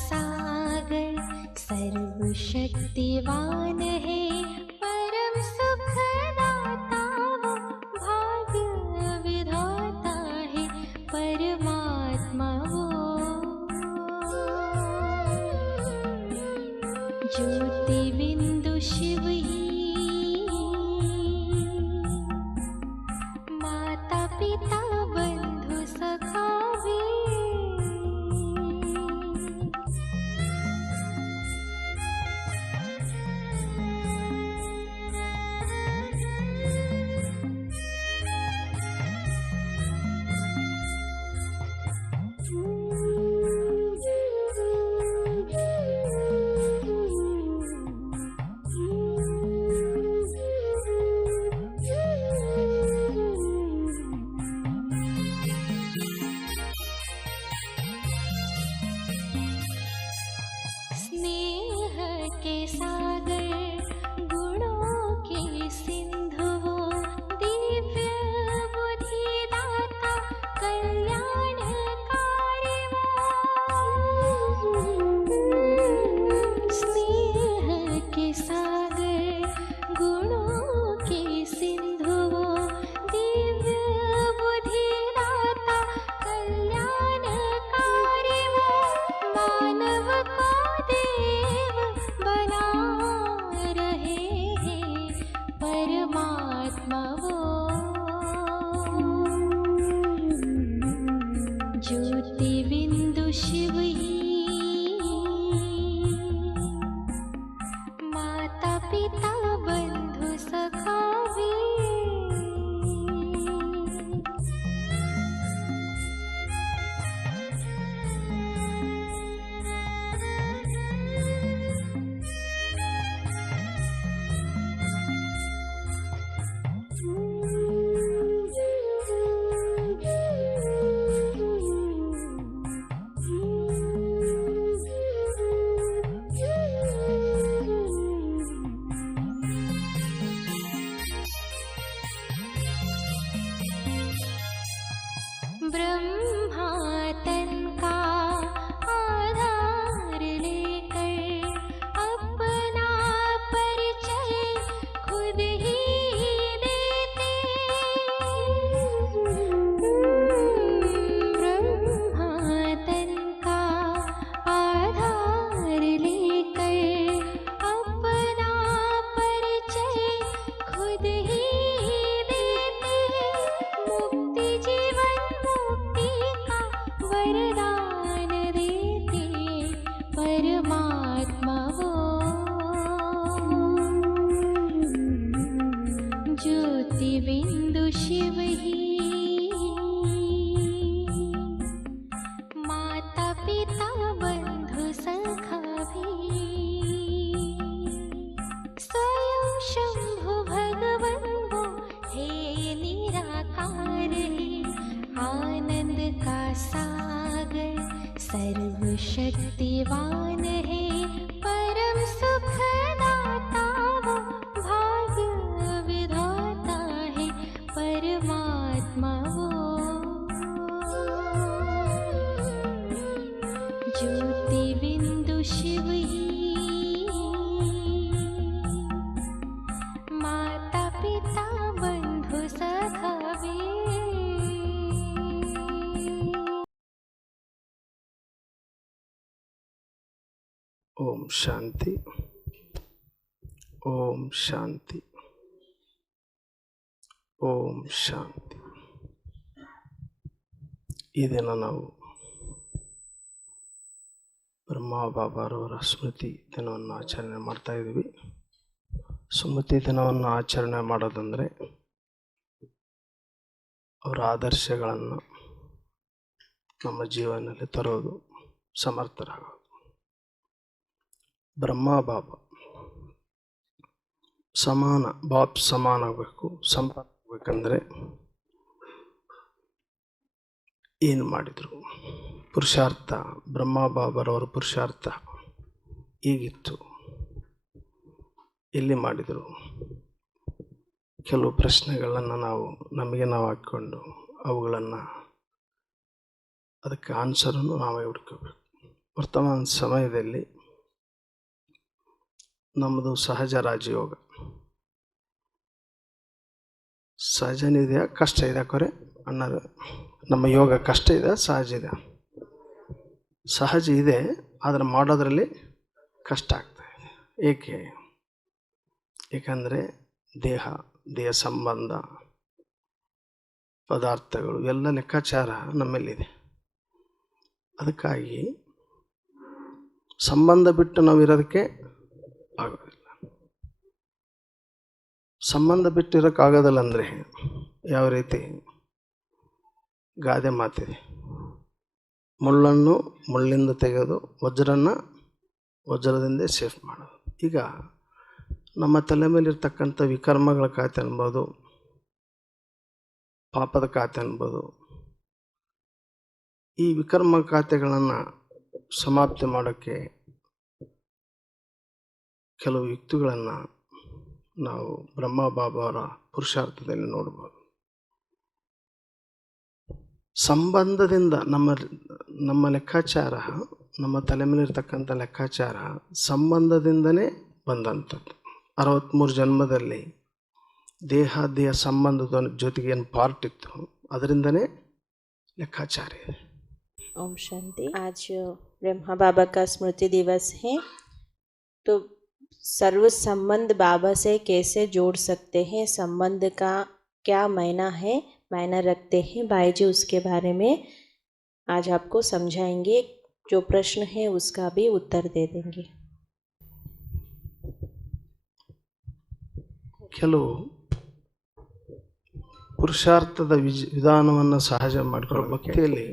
सागर सर्वशक्तिवान है, परम सुखदाता वो भाग्य विधाता है, परमात्मा वो ज्योति बिंदु शिव ही, माता पिता बंधु सखा भी। स्नेह के सागर गुणों के सिंधु वो, दिव्य बुद्धि दाता कल्याणकारी वो। स्नेह के सागर गुणों के सिंधु वो, दिव्य बुद्धि दाता कल्याणकारी वो। मानव को देव बना रहे हैं, परमात्मा वो ज्योति बिंदु शिव ही, माता पिता बंधु सखा भी। ब्रह्मा तन का आधार लेकर अपना परिचय खुद ही देते। ब्रह्मा तन का आधार लेकर अपना परिचय खुद ही देते। मुक्ति जीवन मुक्ति का वरदान देते, परमात्मा वो ज्योति बिंदु शिव ही, माता पिता बंधु सखा भी। स्वयं शंभु भगवन वो है निराकार है, आनंद का सागर सर्वशक्तिवान है, परम सुखदाता वो भाग्य विधाता है, परमात्मा वो ज्योति बिंदु शिव ही, माता पिता बंधु सखा भी। ओम शांति, ओम शांति, ओम शांति। ಈ ದಿನ ನಾವು ಬ್ರಹ್ಮ ಬಾಬಾರವರ ಸ್ಮೃತಿ ದಿನವನ್ನು ಆಚರಣೆ ಮಾಡ್ತಾ ಇದ್ದೀವಿ. ಸ್ಮೃತಿ ದಿನವನ್ನು ಆಚರಣೆ ಮಾಡೋದಂದರೆ ಅವರ ಆದರ್ಶಗಳನ್ನು ನಮ್ಮ ಜೀವನದಲ್ಲಿ ತರೋದು, ಸಮರ್ಥರಾಗೋದು. ಬ್ರಹ್ಮ ಬಾಬಾ ಸಮಾನ, ಬಾಪ್ ಸಮಾನ ಆಗಬೇಕು, ಸಂಪನ್ನ ಆಗಬೇಕಂದ್ರೆ ಏನು ಮಾಡಿದರು? ಪುರುಷಾರ್ಥ, ಬ್ರಹ್ಮ ಬಾಬಾರವರ ಪುರುಷಾರ್ಥ ಹೀಗಿತ್ತು. ಎಲ್ಲಿ ಮಾಡಿದರು? ಕೆಲವು ಪ್ರಶ್ನೆಗಳನ್ನು ನಮಗೆ ನಾವು ಹಾಕ್ಕೊಂಡು ಅವುಗಳನ್ನು ಅದಕ್ಕೆ ಆನ್ಸರನ್ನು ನಾವೇ ಹುಡ್ಕೋಬೇಕು. ವರ್ತಮಾನ ಸಮಯದಲ್ಲಿ ನಮ್ಮದು ಸಹಜ ರಾಜಯೋಗ. ಸಹಜನೂ ಇದೆಯಾ ಕಷ್ಟ ಇದೆ ಕೊರೆ ಅಣ್ಣರು? ನಮ್ಮ ಯೋಗ ಕಷ್ಟ ಇದೆ, ಸಹಜ ಇದೆ? ಸಹಜ ಇದೆ, ಆದರೆ ಮಾಡೋದ್ರಲ್ಲಿ ಕಷ್ಟ ಆಗ್ತಾಯಿದೆ. ಏಕೆಂದರೆ ದೇಹ ಸಂಬಂಧ, ಪದಾರ್ಥಗಳು ಎಲ್ಲ ಲೆಕ್ಕಾಚಾರ ನಮ್ಮಲ್ಲಿದೆ. ಅದಕ್ಕಾಗಿ ಸಂಬಂಧ ಬಿಟ್ಟು ನಾವು ಇರೋದಕ್ಕೆ ಆಗೋದಿಲ್ಲ. ಸಂಬಂಧ ಬಿಟ್ಟಿರೋಕ್ಕಾಗೋದಿಲ್ಲ ಅಂದರೆ ಯಾವ ರೀತಿ? ಗಾದೆ ಮಾತಿದೆ, ಮುಳ್ಳನ್ನು ಮುಳ್ಳಿಂದ ತೆಗೆದು ವಜ್ರದಿಂದ ಸೇಫ್ ಮಾಡೋದು. ಈಗ ನಮ್ಮ ತಲೆ ಮೇಲಿರ್ತಕ್ಕಂಥ ವಿಕರ್ಮಗಳ ಖಾತೆ ಅನ್ಬೋದು, ಪಾಪದ ಖಾತೆ ಅನ್ಬೋದು. ಈ ವಿಕರ್ಮ ಖಾತೆಗಳನ್ನು ಸಮಾಪ್ತಿ ಮಾಡೋಕ್ಕೆ ಕೆಲವು ಯುಕ್ತಿಗಳನ್ನು ನಾವು ಬ್ರಹ್ಮ ಬಾಬಾ ಅವರ ಪುರುಷಾರ್ಥದಲ್ಲಿ ನೋಡ್ಬೋದು. ಸಂಬಂಧದಿಂದ ನಮ್ಮ ಲೆಕ್ಕಾಚಾರ, ನಮ್ಮ ತಲೆ ಮೇಲಿರ್ತಕ್ಕಂಥ ಲೆಕ್ಕಾಚಾರ ಸಂಬಂಧದಿಂದನೇ ಬಂದಂಥದ್ದು. 63 ಜನ್ಮದಲ್ಲಿ ದೇಹ ಸಂಬಂಧದ ಜೊತೆಗೆ ಏನು ಪಾರ್ಟ್ ಇತ್ತು ಅದರಿಂದನೇ ಲೆಕ್ಕಾಚಾರ ಇದೆ. ओम शांति। आज ब्रह्मा बाबा का स्मृति दिवस है, तो सर्व संबंध बाबा से कैसे जोड़ सकते हैं, संबंध का क्या मायना रखते हैं भाई जी, उसके बारे में आज आपको समझाएंगे। जो प्रश्न है उसका भी उत्तर दे देंगे। ಕೆಲವು ಪುರುಷಾರ್ಥದ ವಿಧಾನವನ್ನು ಸಹಜ ಮಾಡಿಕೊಳ್ಳೋ ಭಕ್ತಿಯಲ್ಲಿ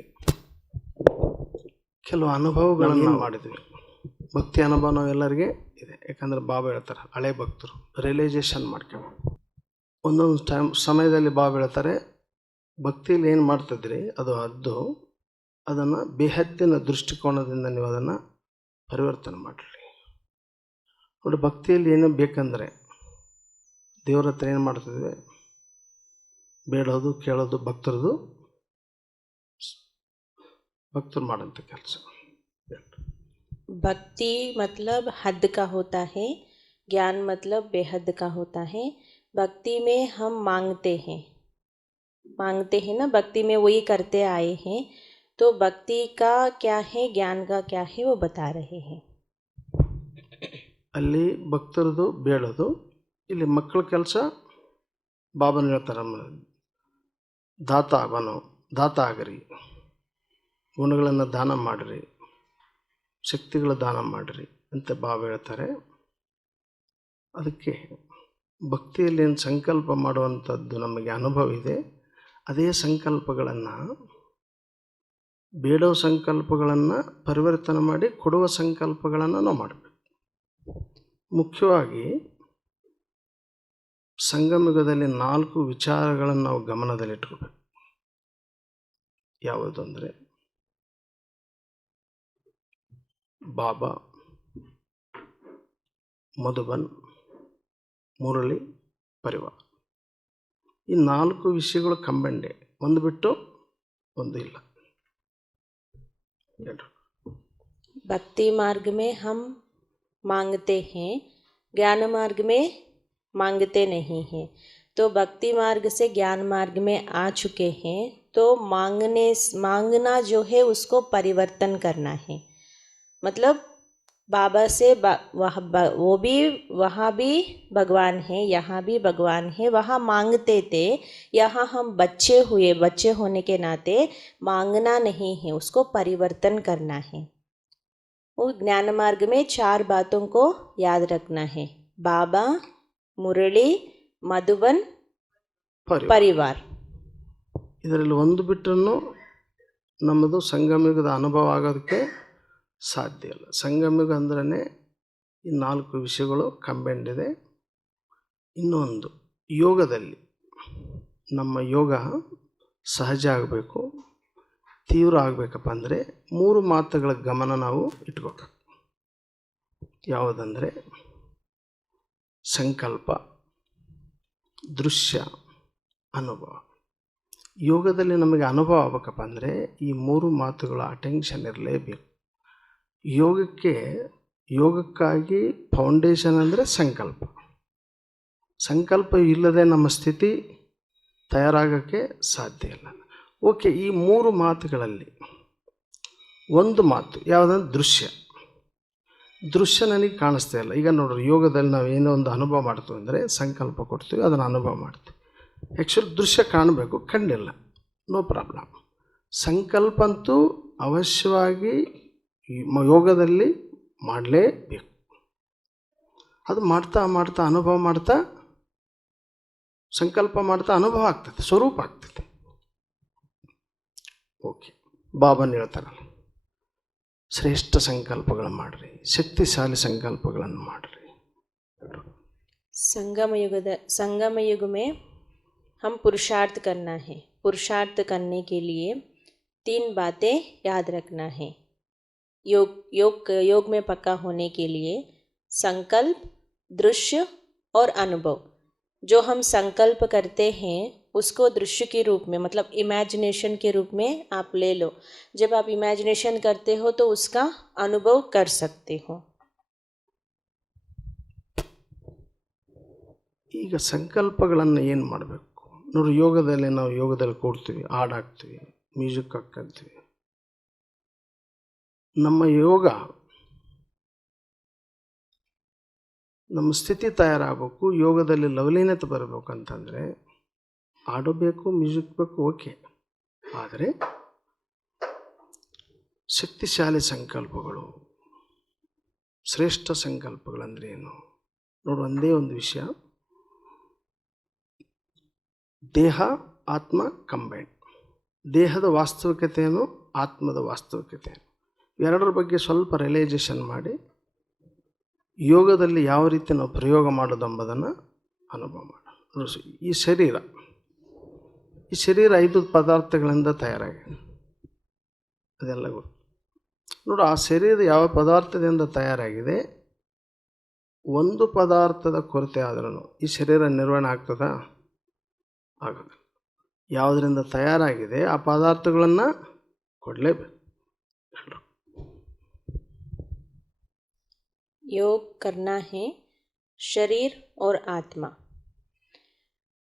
ಕೆಲವು ಅನುಭವಗಳನ್ನು ಮಾಡಿದ್ವಿ. ಭಕ್ತಿ ಅನುಭವ ನಾವೆಲ್ಲರಿಗೆ ಇದೆ. ಯಾಕಂದರೆ ಬಾಬಾ ಹೇಳ್ತಾರೆ, ಹಳೆ ಭಕ್ತರು ರಿಯಲೈಸೇಷನ್ ಮಾಡ್ಕೋಬೇಕು. ಒಂದೊಂದು ಸಮಯದಲ್ಲಿ ಬಾಬಾ ಹೇಳ್ತಾರೆ, ಭಕ್ತಿಯಲ್ಲಿ ಏನು ಮಾಡ್ತಿದ್ರಿ ಅದು ಅದನ್ನು ಬೇಹದ್ದಿನ ದೃಷ್ಟಿಕೋನದಿಂದ ನೀವು ಅದನ್ನು ಪರಿವರ್ತನೆ ಮಾಡಿರಿ. ನೋಡಿ, ಭಕ್ತಿಯಲ್ಲಿ ಏನು ಬೇಕಂದರೆ ದೇವ್ರ ಹತ್ರ ಏನು ಮಾಡ್ತಿದ್ವಿ? ಬೇಡೋದು ಕೇಳೋದು ಭಕ್ತರು ಮಾಡೋಂಥ ಕೆಲಸ. भक्ति मतलब हद का होता है, ज्ञान मतलब बेहद का होता है। भक्ति में हम मांगते हैं ना, भक्ति में वही करते आए हैं। तो भक्ति का क्या है, ज्ञान का क्या है, वो बता रहे हैं। ಅಲ್ಲಿ ಭಕ್ತರದು ಬೇಡೋದು, ಇಲ್ಲಿ ಮಕ್ಕಳ ಕೆಲಸ. ಬಾಬನ ಹೇಳ್ತಾರೆ, ದಾತ ಆಗರಿ, ಗುಣಗಳನ್ನು ದಾನ ಮಾಡಿರಿ, ಶಕ್ತಿಗಳ ದಾನ ಮಾಡಿರಿ ಅಂತ ಬಾಬಾ ಹೇಳ್ತಾರೆ. ಅದಕ್ಕೆ ಭಕ್ತಿಯಲ್ಲಿ ಏನು ಸಂಕಲ್ಪ ಮಾಡುವಂಥದ್ದು ನಮಗೆ ಅನುಭವ ಇದೆ. ಅದೇ ಸಂಕಲ್ಪಗಳನ್ನು, ಬೇಡೋ ಸಂಕಲ್ಪಗಳನ್ನು ಪರಿವರ್ತನೆ ಮಾಡಿ ಕೊಡುವ ಸಂಕಲ್ಪಗಳನ್ನು ನಾವು ಮಾಡಬೇಕು. ಮುಖ್ಯವಾಗಿ ಸಂಗಮಯುಗದಲ್ಲಿ 4 ವಿಚಾರಗಳನ್ನು ನಾವು ಗಮನದಲ್ಲಿಟ್ಕೋಬೇಕು. ಯಾವುದು ಅಂದರೆ ಬಾಬಾ, ಮಧುಬನ್, ಮುರಳಿ, ಪರಿವಾರ. ಈ 4 ವಿಷಯಗಳು ಕಂಬಂಡೆ, ಒಂದು ಬಿಟ್ಟು ಒಂದು ಇಲ್ಲ. भक्ति मार्ग में हम मांगते हैं, ज्ञान मार्ग में मांगते नहीं हैं। तो भक्ति मार्ग से ज्ञान मार्ग में आ चुके हैं, तो मांगना जो है उसको परिवर्तन करना है। मतलब बाबा से वो भी, वहाँ भी भगवान है, यहाँ भी भगवान है। वहाँ मांगते थे, यहाँ हम बच्चे होने के नाते मांगना नहीं है, उसको परिवर्तन करना है। वो ज्ञान मार्ग में 4 बातों को याद रखना है: बाबा, मुरली, मधुबन, परिवार। ಇದರಲ್ಲಿ ಒಂದು ಬಿಟ್ಟರೂ ನಮ್ಮದು ಸಂಗಮಯುಗದ ಅನುಭವ ಆಗೋದಕ್ಕೆ ಸಾಧ್ಯ ಇಲ್ಲ. ಸಂಗಮಯುಗ ಅಂದ್ರೇ ಈ 4 ವಿಷಯಗಳು ಕಂಬೈಂಡಿದೆ. ಇನ್ನೊಂದು, ಯೋಗದಲ್ಲಿ ನಮ್ಮ ಯೋಗ ಸಹಜ ಆಗಬೇಕು, ತೀವ್ರ ಆಗಬೇಕಪ್ಪ ಅಂದರೆ 3 ಮಾತುಗಳ ಗಮನ ನಾವು ಇಟ್ಕೋಬೇಕು. ಯಾವುದಂದರೆ ಸಂಕಲ್ಪ, ದೃಶ್ಯ, ಅನುಭವ. ಯೋಗದಲ್ಲಿ ನಮಗೆ ಅನುಭವ ಆಗಬೇಕಪ್ಪ ಅಂದರೆ ಈ 3 ಮಾತುಗಳ ಅಟೆನ್ಷನ್ ಇರಲೇಬೇಕು. ಯೋಗಕ್ಕಾಗಿ ಫೌಂಡೇಶನ್ ಅಂದರೆ ಸಂಕಲ್ಪ. ಸಂಕಲ್ಪ ಇಲ್ಲದೆ ನಮ್ಮ ಸ್ಥಿತಿ ತಯಾರಾಗೋಕ್ಕೆ ಸಾಧ್ಯ ಇಲ್ಲ. ಓಕೆ, ಈ 3 ಮಾತುಗಳಲ್ಲಿ ಒಂದು ಮಾತು ಯಾವುದಂದ್ರೆ ದೃಶ್ಯ ನನಗೆ ಕಾಣಿಸ್ತಾ ಇಲ್ಲ. ಈಗ ನೋಡ್ರಿ, ಯೋಗದಲ್ಲಿ ನಾವು ಏನೋ ಒಂದು ಅನುಭವ ಮಾಡ್ತೀವಿ ಅಂದರೆ ಸಂಕಲ್ಪ ಕೊಡ್ತೀವಿ, ಅದನ್ನು ಅನುಭವ ಮಾಡ್ತೀವಿ. ಆ್ಯಕ್ಚುಲಿ ದೃಶ್ಯ ಕಾಣಬೇಕು, ಕಂಡಿಲ್ಲ, ನೋ ಪ್ರಾಬ್ಲಮ್. ಸಂಕಲ್ಪ ಅಂತೂ ಅವಶ್ಯವಾಗಿ ಯೋಗದಲ್ಲಿ ಮಾಡಲೇಬೇಕು. ಅದು ಮಾಡ್ತಾ ಅನುಭವ ಮಾಡ್ತಾ, ಸಂಕಲ್ಪ ಮಾಡ್ತಾ ಅನುಭವ ಆಗ್ತದೆ, ಸ್ವರೂಪ ಆಗ್ತದೆ. ಓಕೆ, ಬಾಬನ್ ಹೇಳ್ತಾರಲ್ಲ, ಶ್ರೇಷ್ಠ ಸಂಕಲ್ಪಗಳನ್ನು ಮಾಡಿರಿ, ಶಕ್ತಿಶಾಲಿ ಸಂಕಲ್ಪಗಳನ್ನು ಮಾಡಿರಿ. संगम युग में हम पुरुषार्थ करना है. पुरुषार्थ करने के लिए 3 बातें याद रखना है. योग में पक्का होने के लिए संकल्प, दृश्य और अनुभव. जो हम संकल्प करते हैं उसको दृश्य के रूप में, मतलब इमेजिनेशन के रूप में आप ले लो. जब आप इमेजिनेशन करते हो तो उसका अनुभव कर सकते हो. ಈಗ ಸಂಕಲ್ಪಗಳನ್ನು ಏನು ಮಾಡಬೇಕು ನೋಡಿ. ನಾವು ಯೋಗದಲ್ಲಿ ಕೂಡ್ತೀವಿ, ಹಾಡಾಕ್ತೀವಿ, ಮ್ಯೂಸಿಕ್ ಹಾಕ್ಕೊಂತೀವಿ. ನಮ್ಮ ಯೋಗ, ನಮ್ಮ ಸ್ಥಿತಿ ತಯಾರಾಗಬೇಕು, ಯೋಗದಲ್ಲಿ ಲವಲೀನತೆ ಬರಬೇಕು ಅಂತಂದರೆ ಹಾಡಬೇಕು, ಮ್ಯೂಸಿಕ್ ಬೇಕು, ಓಕೆ. ಆದರೆ ಶಕ್ತಿಶಾಲಿ ಸಂಕಲ್ಪಗಳು, ಶ್ರೇಷ್ಠ ಸಂಕಲ್ಪಗಳಂದ್ರೆ ಏನು ನೋಡು. ಒಂದೇ ಒಂದು ವಿಷಯ, ದೇಹ ಆತ್ಮ ಕಂಬೈನ್. ದೇಹದ ವಾಸ್ತವಿಕತೆಯನ್ನು, ಆತ್ಮದ ವಾಸ್ತವಿಕತೆಯನ್ನು, ಎರಡರ ಬಗ್ಗೆ ಸ್ವಲ್ಪ ರಿಯಲೈಸೇಷನ್ ಮಾಡಿ ಯೋಗದಲ್ಲಿ ಯಾವ ರೀತಿ ನಾವು ಪ್ರಯೋಗ ಮಾಡೋದೆಂಬುದನ್ನು ಅನುಭವ ಮಾಡೋಣ. ಈ ಶರೀರ 5 ಪದಾರ್ಥಗಳಿಂದ ತಯಾರಾಗಿದೆ, ಅದೆಲ್ಲ ಗೊತ್ತು ನೋಡು. ಆ ಶರೀರ ಯಾವ ಪದಾರ್ಥದಿಂದ ತಯಾರಾಗಿದೆ, ಒಂದು ಪದಾರ್ಥದ ಕೊರತೆ ಆದ್ರೂ ಈ ಶರೀರ ನಿರ್ವಹಣೆ ಆಗ್ತದಾ? ಆಗೋದಿಲ್ಲ. ಯಾವುದರಿಂದ ತಯಾರಾಗಿದೆ ಆ ಪದಾರ್ಥಗಳನ್ನು ಕೊಡಲೇಬೇಕು. योग करना है शरीर और आत्मा.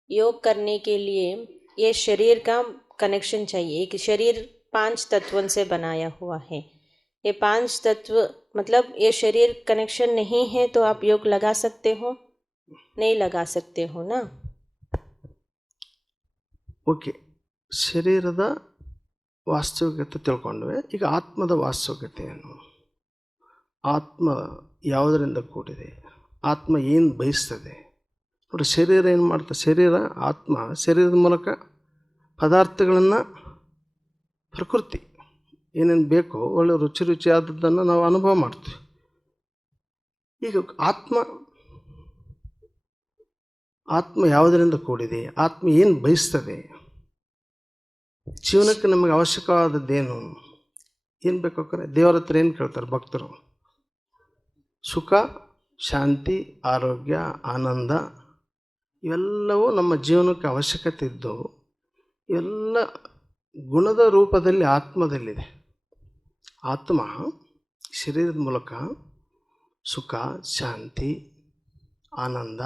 योग करने के लिए ये शरीर का कनेक्शन चाहिए. एक शरीर 5 तत्वों से बनाया हुआ है. ये 5 तत्व, मतलब ये शरीर कनेक्शन नहीं है तो आप योग लगा सकते हो? नहीं लगा सकते हो ना. ಓಕೆ, ಶರೀರದ ವಾಸ್ತವಿಕತೆ ತಿಳ್ಕೊಂಡ್ವಿ. ಈಗ ಆತ್ಮದ ವಾಸ್ತವಿಕತೆ ಏನು? ಆತ್ಮ ಯಾವುದರಿಂದ ಕೂಡಿದೆ, ಆತ್ಮ ಏನು ಬಯಸ್ತದೆ ನೋಡಿ. ಶರೀರ ಏನು ಮಾಡ್ತದೆ? ಆತ್ಮ ಶರೀರದ ಮೂಲಕ ಪದಾರ್ಥಗಳನ್ನು, ಪ್ರಕೃತಿ ಏನೇನು ಬೇಕೋ ಒಳ್ಳೆ ರುಚಿಯಾದದ್ದನ್ನು ನಾವು ಅನುಭವ ಮಾಡ್ತೀವಿ. ಈಗ ಆತ್ಮ ಯಾವುದರಿಂದ ಕೂಡಿದೆ, ಆತ್ಮ ಏನು ಬಯಸ್ತದೆ, ಜೀವನಕ್ಕೆ ನಮಗೆ ಅವಶ್ಯಕವಾದದ್ದೇನು, ಏನು ಬೇಕಾದ್ರೆ ದೇವರ ಹತ್ರ ಏನು ಕೇಳ್ತಾರೆ ಭಕ್ತರು? ಸುಖ, ಶಾಂತಿ, ಆರೋಗ್ಯ, ಆನಂದ, ಇವೆಲ್ಲವೂ ನಮ್ಮ ಜೀವನಕ್ಕೆ ಅವಶ್ಯಕತೆ ಇದ್ದವು. ಇವೆಲ್ಲ ಗುಣದ ರೂಪದಲ್ಲಿ ಆತ್ಮದಲ್ಲಿದೆ. ಆತ್ಮ ಶರೀರದ ಮೂಲಕ ಸುಖ, ಶಾಂತಿ, ಆನಂದ,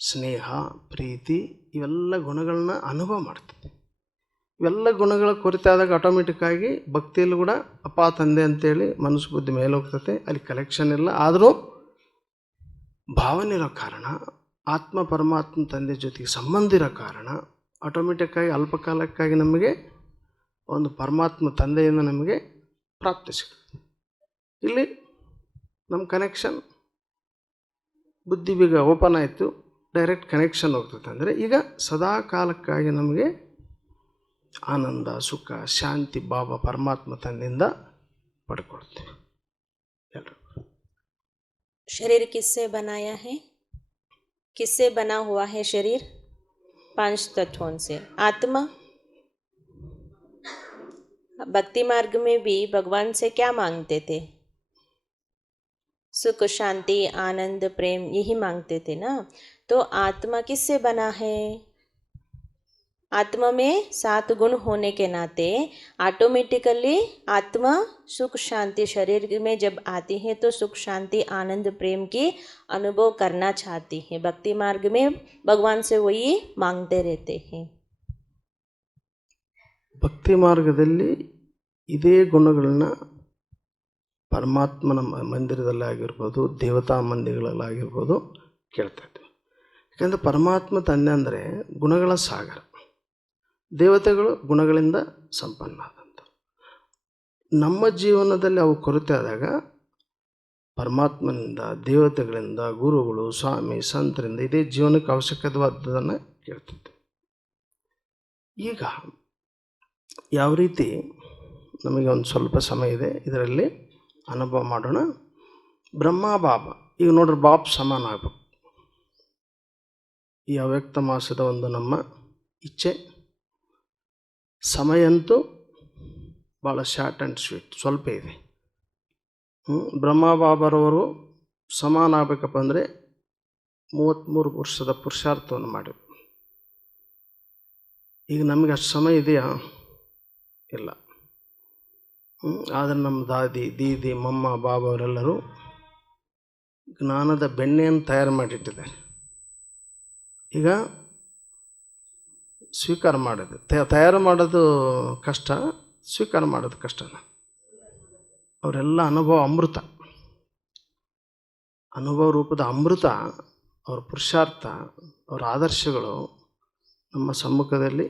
ಸ್ನೇಹ, ಪ್ರೀತಿ ಇವೆಲ್ಲ ಗುಣಗಳನ್ನ ಅನುಭವ ಮಾಡ್ತದೆ. ಇವೆಲ್ಲ ಗುಣಗಳ ಕೊರತೆ ಆದಾಗ ಆಟೋಮೆಟಿಕ್ಕಾಗಿ ಭಕ್ತಿಯಲ್ಲೂ ಕೂಡ ಅಪ್ಪ ತಂದೆ ಅಂತೇಳಿ ಮನಸ್ಸು ಬುದ್ಧಿ ಮೇಲೆ ಹೋಗ್ತದೆ. ಅಲ್ಲಿ ಕಲೆಕ್ಷನ್ ಇಲ್ಲ, ಆದರೂ ಭಾವನೆ ಇರೋ ಕಾರಣ, ಆತ್ಮ ಪರಮಾತ್ಮ ತಂದೆ ಜೊತೆಗೆ ಸಂಬಂಧ ಇರೋ ಕಾರಣ ಆಟೋಮೆಟಿಕ್ಕಾಗಿ ಅಲ್ಪಕಾಲಕ್ಕಾಗಿ ನಮಗೆ ಒಂದು ಪರಮಾತ್ಮ ತಂದೆಯಿಂದ ನಮಗೆ ಪ್ರಾಪ್ತಿ ಸಿಗ್ತದೆ. ಇಲ್ಲಿ ನಮ್ಮ ಕನೆಕ್ಷನ್ ಬುದ್ಧಿ ಬೀಗ ಓಪನ್ ಆಯಿತು, ಡೈರೆಕ್ಟ್ ಕನೆಕ್ಷನ್ ಹೋಗ್ತದೆ. ಅಂದರೆ ಈಗ ಸದಾ ಕಾಲಕ್ಕಾಗಿ ನಮಗೆ ಆನಂದ, ಸುಖ, ಶಾಂತಿ ಬಾಬಾ ಪರಮಾತ್ಮ ತಂದೆಯಿಂದ ಪಡ್ಕೊಳ್ತೀವಿ. शरीर किससे बनाया है? किससे बना हुआ है शरीर? 5 तत्वों से. आत्मा. भक्ति मार्ग में भी भगवान से क्या मांगते थे? सुख, शांति, आनंद, प्रेम, यही मांगते थे ना. तो आत्मा किससे बना है? आत्मा में 7 गुण होने के नाते ऑटोमेटिकली आत्मा सुख शांति शरीर में जब आती है तो सुख शांति आनंद प्रेम की अनुभव करना चाहती है। भक्ति मार्ग में भगवान से वही मांगते रहते हैं। ಭಕ್ತಿ ಮಾರ್ಗದಲ್ಲಿ ಇದೇ ಗುಣಗಳನ್ನ ಪರಮಾತ್ಮನ ಮಂದಿರದಲ್ಲಿ ಆಗಿರ್ಬೋದು, ದೇವತಾ ಮಂದಿರಗಳಲ್ಲಾಗಿರ್ಬೋದು ಕೇಳ್ತಾ ಇದ್ದೀವಿ. ಯಾಕಂದರೆ ಪರಮಾತ್ಮ ತಂದೆ ಅಂದರೆ ಗುಣಗಳ ಸಾಗರ, ದೇವತೆಗಳು ಗುಣಗಳಿಂದ ಸಂಪನ್ನ ಆದಂಥ. ನಮ್ಮ ಜೀವನದಲ್ಲಿ ಅವು ಕೊರತೆ ಆದಾಗ ಪರಮಾತ್ಮನಿಂದ, ದೇವತೆಗಳಿಂದ, ಗುರುಗಳು, ಸ್ವಾಮಿ, ಸಂತರಿಂದ ಇದೇ ಜೀವನಕ್ಕೆ ಅವಶ್ಯಕವಾದದನ್ನು ಕೇಳ್ತಿದ್ದೆ. ಈಗ ಯಾವ ರೀತಿ ನಮಗೆ ಒಂದು ಸ್ವಲ್ಪ ಸಮಯ ಇದೆ, ಇದರಲ್ಲಿ ಅನುಭವ ಮಾಡೋಣ. ಬ್ರಹ್ಮ ಬಾಬಾ ಈಗ ನೋಡ್ರಿ, ಬಾಬ್ ಸಮಾನ ಆಗಬೇಕು. ಈ ಅವ್ಯಕ್ತ ಮಾಸದ ಒಂದು ನಮ್ಮ ಇಚ್ಛೆ. ಸಮಯ ಅಂತೂ ಭಾಳ ಶಾರ್ಟ್ ಆ್ಯಂಡ್ ಸ್ವೀಟ್, ಸ್ವಲ್ಪ ಇದೆ. ಬ್ರಹ್ಮ ಬಾಬಾರವರು ಸಮಾನ ಆಗಬೇಕಪ್ಪ ಅಂದರೆ 33 ವರ್ಷದ ಪುರುಷಾರ್ಥವನ್ನು ಮಾಡಿದ್ರು. ಈಗ ನಮಗೆ ಅಷ್ಟು ಸಮಯ ಇದೆಯಾ? ಇಲ್ಲ. ಆದರೆ ನಮ್ಮ ದಾದಿ, ದೀದಿ, ಮಮ್ಮ, ಬಾಬಾ ಅವರೆಲ್ಲರೂ ಜ್ಞಾನದ ಬೆಣ್ಣೆಯನ್ನು ತಯಾರು ಮಾಡಿಟ್ಟಿದ್ದಾರೆ. ಈಗ ಸ್ವೀಕಾರ ಮಾಡೋದು, ತಯಾರು ಮಾಡೋದು ಕಷ್ಟ, ಸ್ವೀಕಾರ ಮಾಡೋದು ಕಷ್ಟನ. ಅವರೆಲ್ಲ ಅನುಭವ ಅಮೃತ, ಅನುಭವ ರೂಪದ ಅಮೃತ. ಅವ್ರ ಪುರುಷಾರ್ಥ, ಅವರ ಆದರ್ಶಗಳು ನಮ್ಮ ಸಮ್ಮುಖದಲ್ಲಿ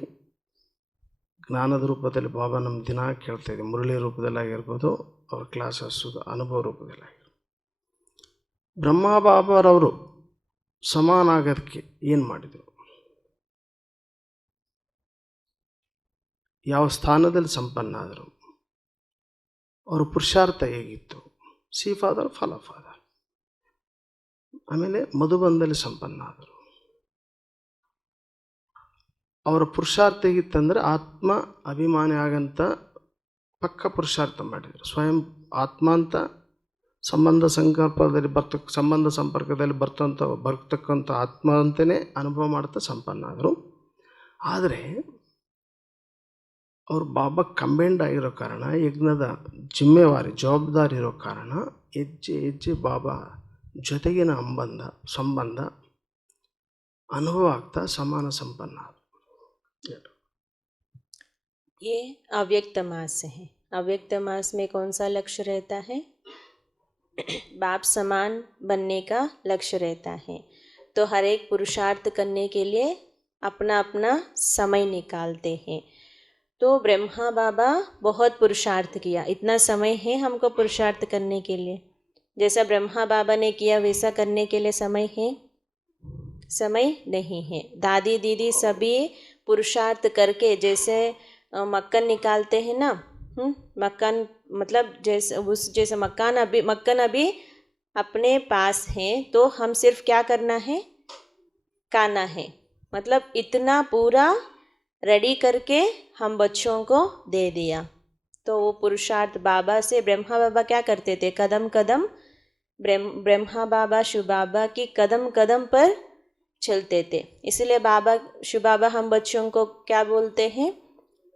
ಜ್ಞಾನದ ರೂಪದಲ್ಲಿ ಬಾಬಾ ನಮ್ಮ ದಿನ ಕೇಳ್ತಾ ಇದ್ದೀವಿ. ಮುರಳಿ ರೂಪದಲ್ಲಿ ಆಗಿರ್ಬೋದು, ಅವ್ರ ಕ್ಲಾಸಸ್ಸು ಅನುಭವ ರೂಪದಲ್ಲಿ ಆಗಿರ್ಬೋದು. ಬ್ರಹ್ಮ ಬಾಬಾರವರು ಸಮಾನ ಆಗೋದಕ್ಕೆ ಏನು ಮಾಡಿದರು, ಯಾವ ಸ್ಥಾನದಲ್ಲಿ ಸಂಪನ್ನ ಆದರು, ಅವರ ಪುರುಷಾರ್ಥ ಹೇಗಿತ್ತು, ಸಿ ಫಾದರ್ ಫಾಲೋ ಫಾದರ್. ಆಮೇಲೆ ಮಧುಬನದಲ್ಲಿ ಸಂಪನ್ನ ಆದರು. ಅವರ ಪುರುಷಾರ್ಥ ಹೇಗಿತ್ತಂದರೆ ಆತ್ಮ ಅಭಿಮಾನಿ ಆಗಂತ ಪಕ್ಕ ಪುರುಷಾರ್ಥ ಮಾಡಿದರು. ಸ್ವಯಂ ಆತ್ಮ ಅಂತ ಸಂಬಂಧ ಸಂಪರ್ಕದಲ್ಲಿ ಬರ್ತಕ್ಕಂಥ ಆತ್ಮ ಅಂತಲೇ ಅನುಭವ ಮಾಡ್ತಾ ಸಂಪನ್ನ ಆದರು. ಆದರೆ ಅವರು ಬಾಬಾ ಕಂಬೈಂಡ್ ಆಗಿರೋ ಕಾರಣ, ಯಜ್ಞದ ಜವಾಬ್ದಾರಿ ಇರೋ ಕಾರಣ ಹೆಜ್ಜೆ ಹೆಜ್ಜೆ ಬಾಬಾ ಜೊತೆಗಿನ ಸಂಬಂಧ ಅನುಭವ ಆಗ್ತಾ ಸಮಾನ ಸಂಪನ್ನ ಆದರು. ये अव्यक्त मास है। अव्यक्त मास में कौन सा लक्ष्य रहता है? बाप समान बनने का लक्ष्य रहता है। तो हर एक पुरुषार्थ करने के लिए अपना अपना समय निकालते हैं। तो ब्रह्मा बाबा बहुत पुरुषार्थ किया, इतना समय है हमको पुरुषार्थ करने के लिए। जैसा ब्रह्मा बाबा ने किया वैसा करने के लिए समय है? समय नहीं है। दादी दीदी सभी पुरुषार्थ करके जैसे मक्खन निकालते हैं ना, मक्खन मतलब जैसे मक्खन अभी अपने पास है, तो हम सिर्फ क्या करना है? खाना है। मतलब इतना पूरा रेडी करके हम बच्चों को दे दिया। तो वो पुरुषार्थ बाबा से ब्रह्मा बाबा क्या करते थे? कदम कदम ब्रह्मा बाबा शिव बाबा की कदम कदम पर चलते थे। इसलिए शिव बाबा हम बच्चों को क्या बोलते हैं?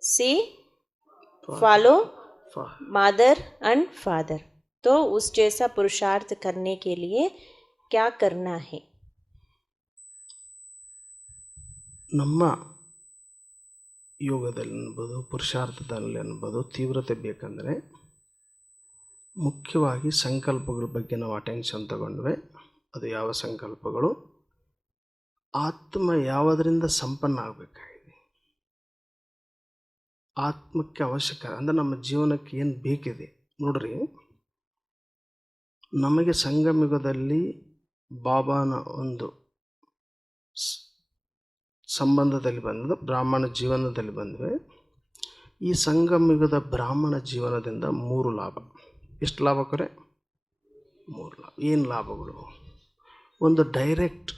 सी फॉलो मदर एंड फादर। तो उस जैसा पुरुषार्थ करने के लिए क्या करना है? ನಮ್ಮ ಯೋಗದಲ್ಲಿ ಅನ್ಬೋದು, ಪುರುಷಾರ್ಥದಲ್ಲಿ ಅನ್ಬೋದು, ತೀವ್ರತೆ ಬೇಕಂದರೆ ಮುಖ್ಯವಾಗಿ ಸಂಕಲ್ಪಗಳ ಬಗ್ಗೆ ನಾವು ಅಟೆನ್ಷನ್ ತಗೊಂಡ್ರೆ, ಅದು ಯಾವ ಸಂಕಲ್ಪಗಳು? ಆತ್ಮ ಯಾವುದರಿಂದ ಸಂಪನ್ನ ಆಗಬೇಕಾಗಿದೆ, ಆತ್ಮಕ್ಕೆ ಅವಶ್ಯಕ ಅಂದರೆ ನಮ್ಮ ಜೀವನಕ್ಕೆ ಏನು ಬೇಕಿದೆ. ನೋಡ್ರಿ, ನಮಗೆ ಸಂಗಮಯುಗದಲ್ಲಿ ಬಾಬಾನ ಒಂದು ಸಂಬಂಧದಲ್ಲಿ ಬಂದ ಬ್ರಾಹ್ಮಣ ಜೀವನದಲ್ಲಿ ಬಂದರೆ, ಈ ಸಂಗಮಯುಗದ ಬ್ರಾಹ್ಮಣ ಜೀವನದಿಂದ 3 ಲಾಭ. ಎಷ್ಟು ಲಾಭ ಕರೆ? 3 ಲಾಭ. ಏನು ಲಾಭಗಳು? ಒಂದು, ಡೈರೆಕ್ಟ್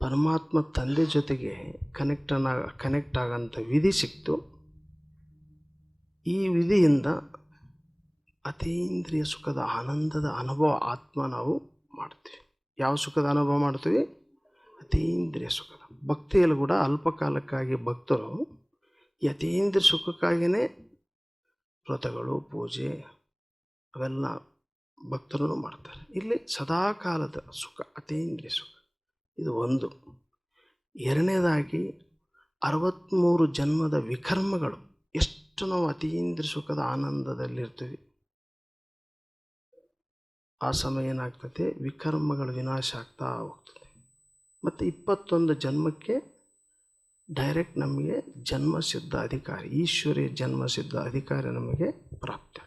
ಪರಮಾತ್ಮ ತಂದೆ ಜೊತೆಗೆ ಕನೆಕ್ಟ್ ಆಗೋಂಥ ವಿಧಿ ಸಿಕ್ತು. ಈ ವಿಧಿಯಿಂದ ಅತೀಂದ್ರಿಯ ಸುಖದ ಆನಂದದ ಅನುಭವ ನಾವು ಮಾಡ್ತೀವಿ. ಯಾವ ಸುಖದ ಅನುಭವ ಮಾಡ್ತೀವಿ? ಅತೀಂದ್ರಿಯ ಸುಖದ ಭಕ್ತಿಯಲ್ಲಿ ಕೂಡ ಅಲ್ಪಕಾಲಕ್ಕಾಗಿ ಭಕ್ತರು ಈ ಅತೀಂದ್ರಿಯ ಸುಖಕ್ಕಾಗಿಯೇ ವ್ರತಗಳು ಪೂಜೆ ಅವೆಲ್ಲ ಭಕ್ತರು ಮಾಡ್ತಾರೆ. ಇಲ್ಲಿ ಸದಾಕಾಲದ ಸುಖ, ಅತೀಂದ್ರಿಯ ಸುಖ, ಇದು ಒಂದು. ಎರಡನೇದಾಗಿ 63 ಜನ್ಮದ ವಿಕರ್ಮಗಳು, ಎಷ್ಟು ನಾವು ಅತೀಂದ್ರಿಯ ಸುಖದ ಆನಂದದಲ್ಲಿರ್ತೀವಿ, ಆ ಸಮಯ ಏನಾಗ್ತದೆ, ವಿಕರ್ಮಗಳು ವಿನಾಶ ಆಗ್ತಾ ಹೋಗ್ತದೆ. ಮತ್ತು 21 ಜನ್ಮಕ್ಕೆ ಡೈರೆಕ್ಟ್ ನಮಗೆ ಜನ್ಮಸಿದ್ಧ ಅಧಿಕಾರಿ, ಈಶ್ವರಿಯ ಜನ್ಮಸಿದ್ಧ ಅಧಿಕಾರಿ ನಮಗೆ ಪ್ರಾಪ್ತಿ ಆಗ್ತದೆ.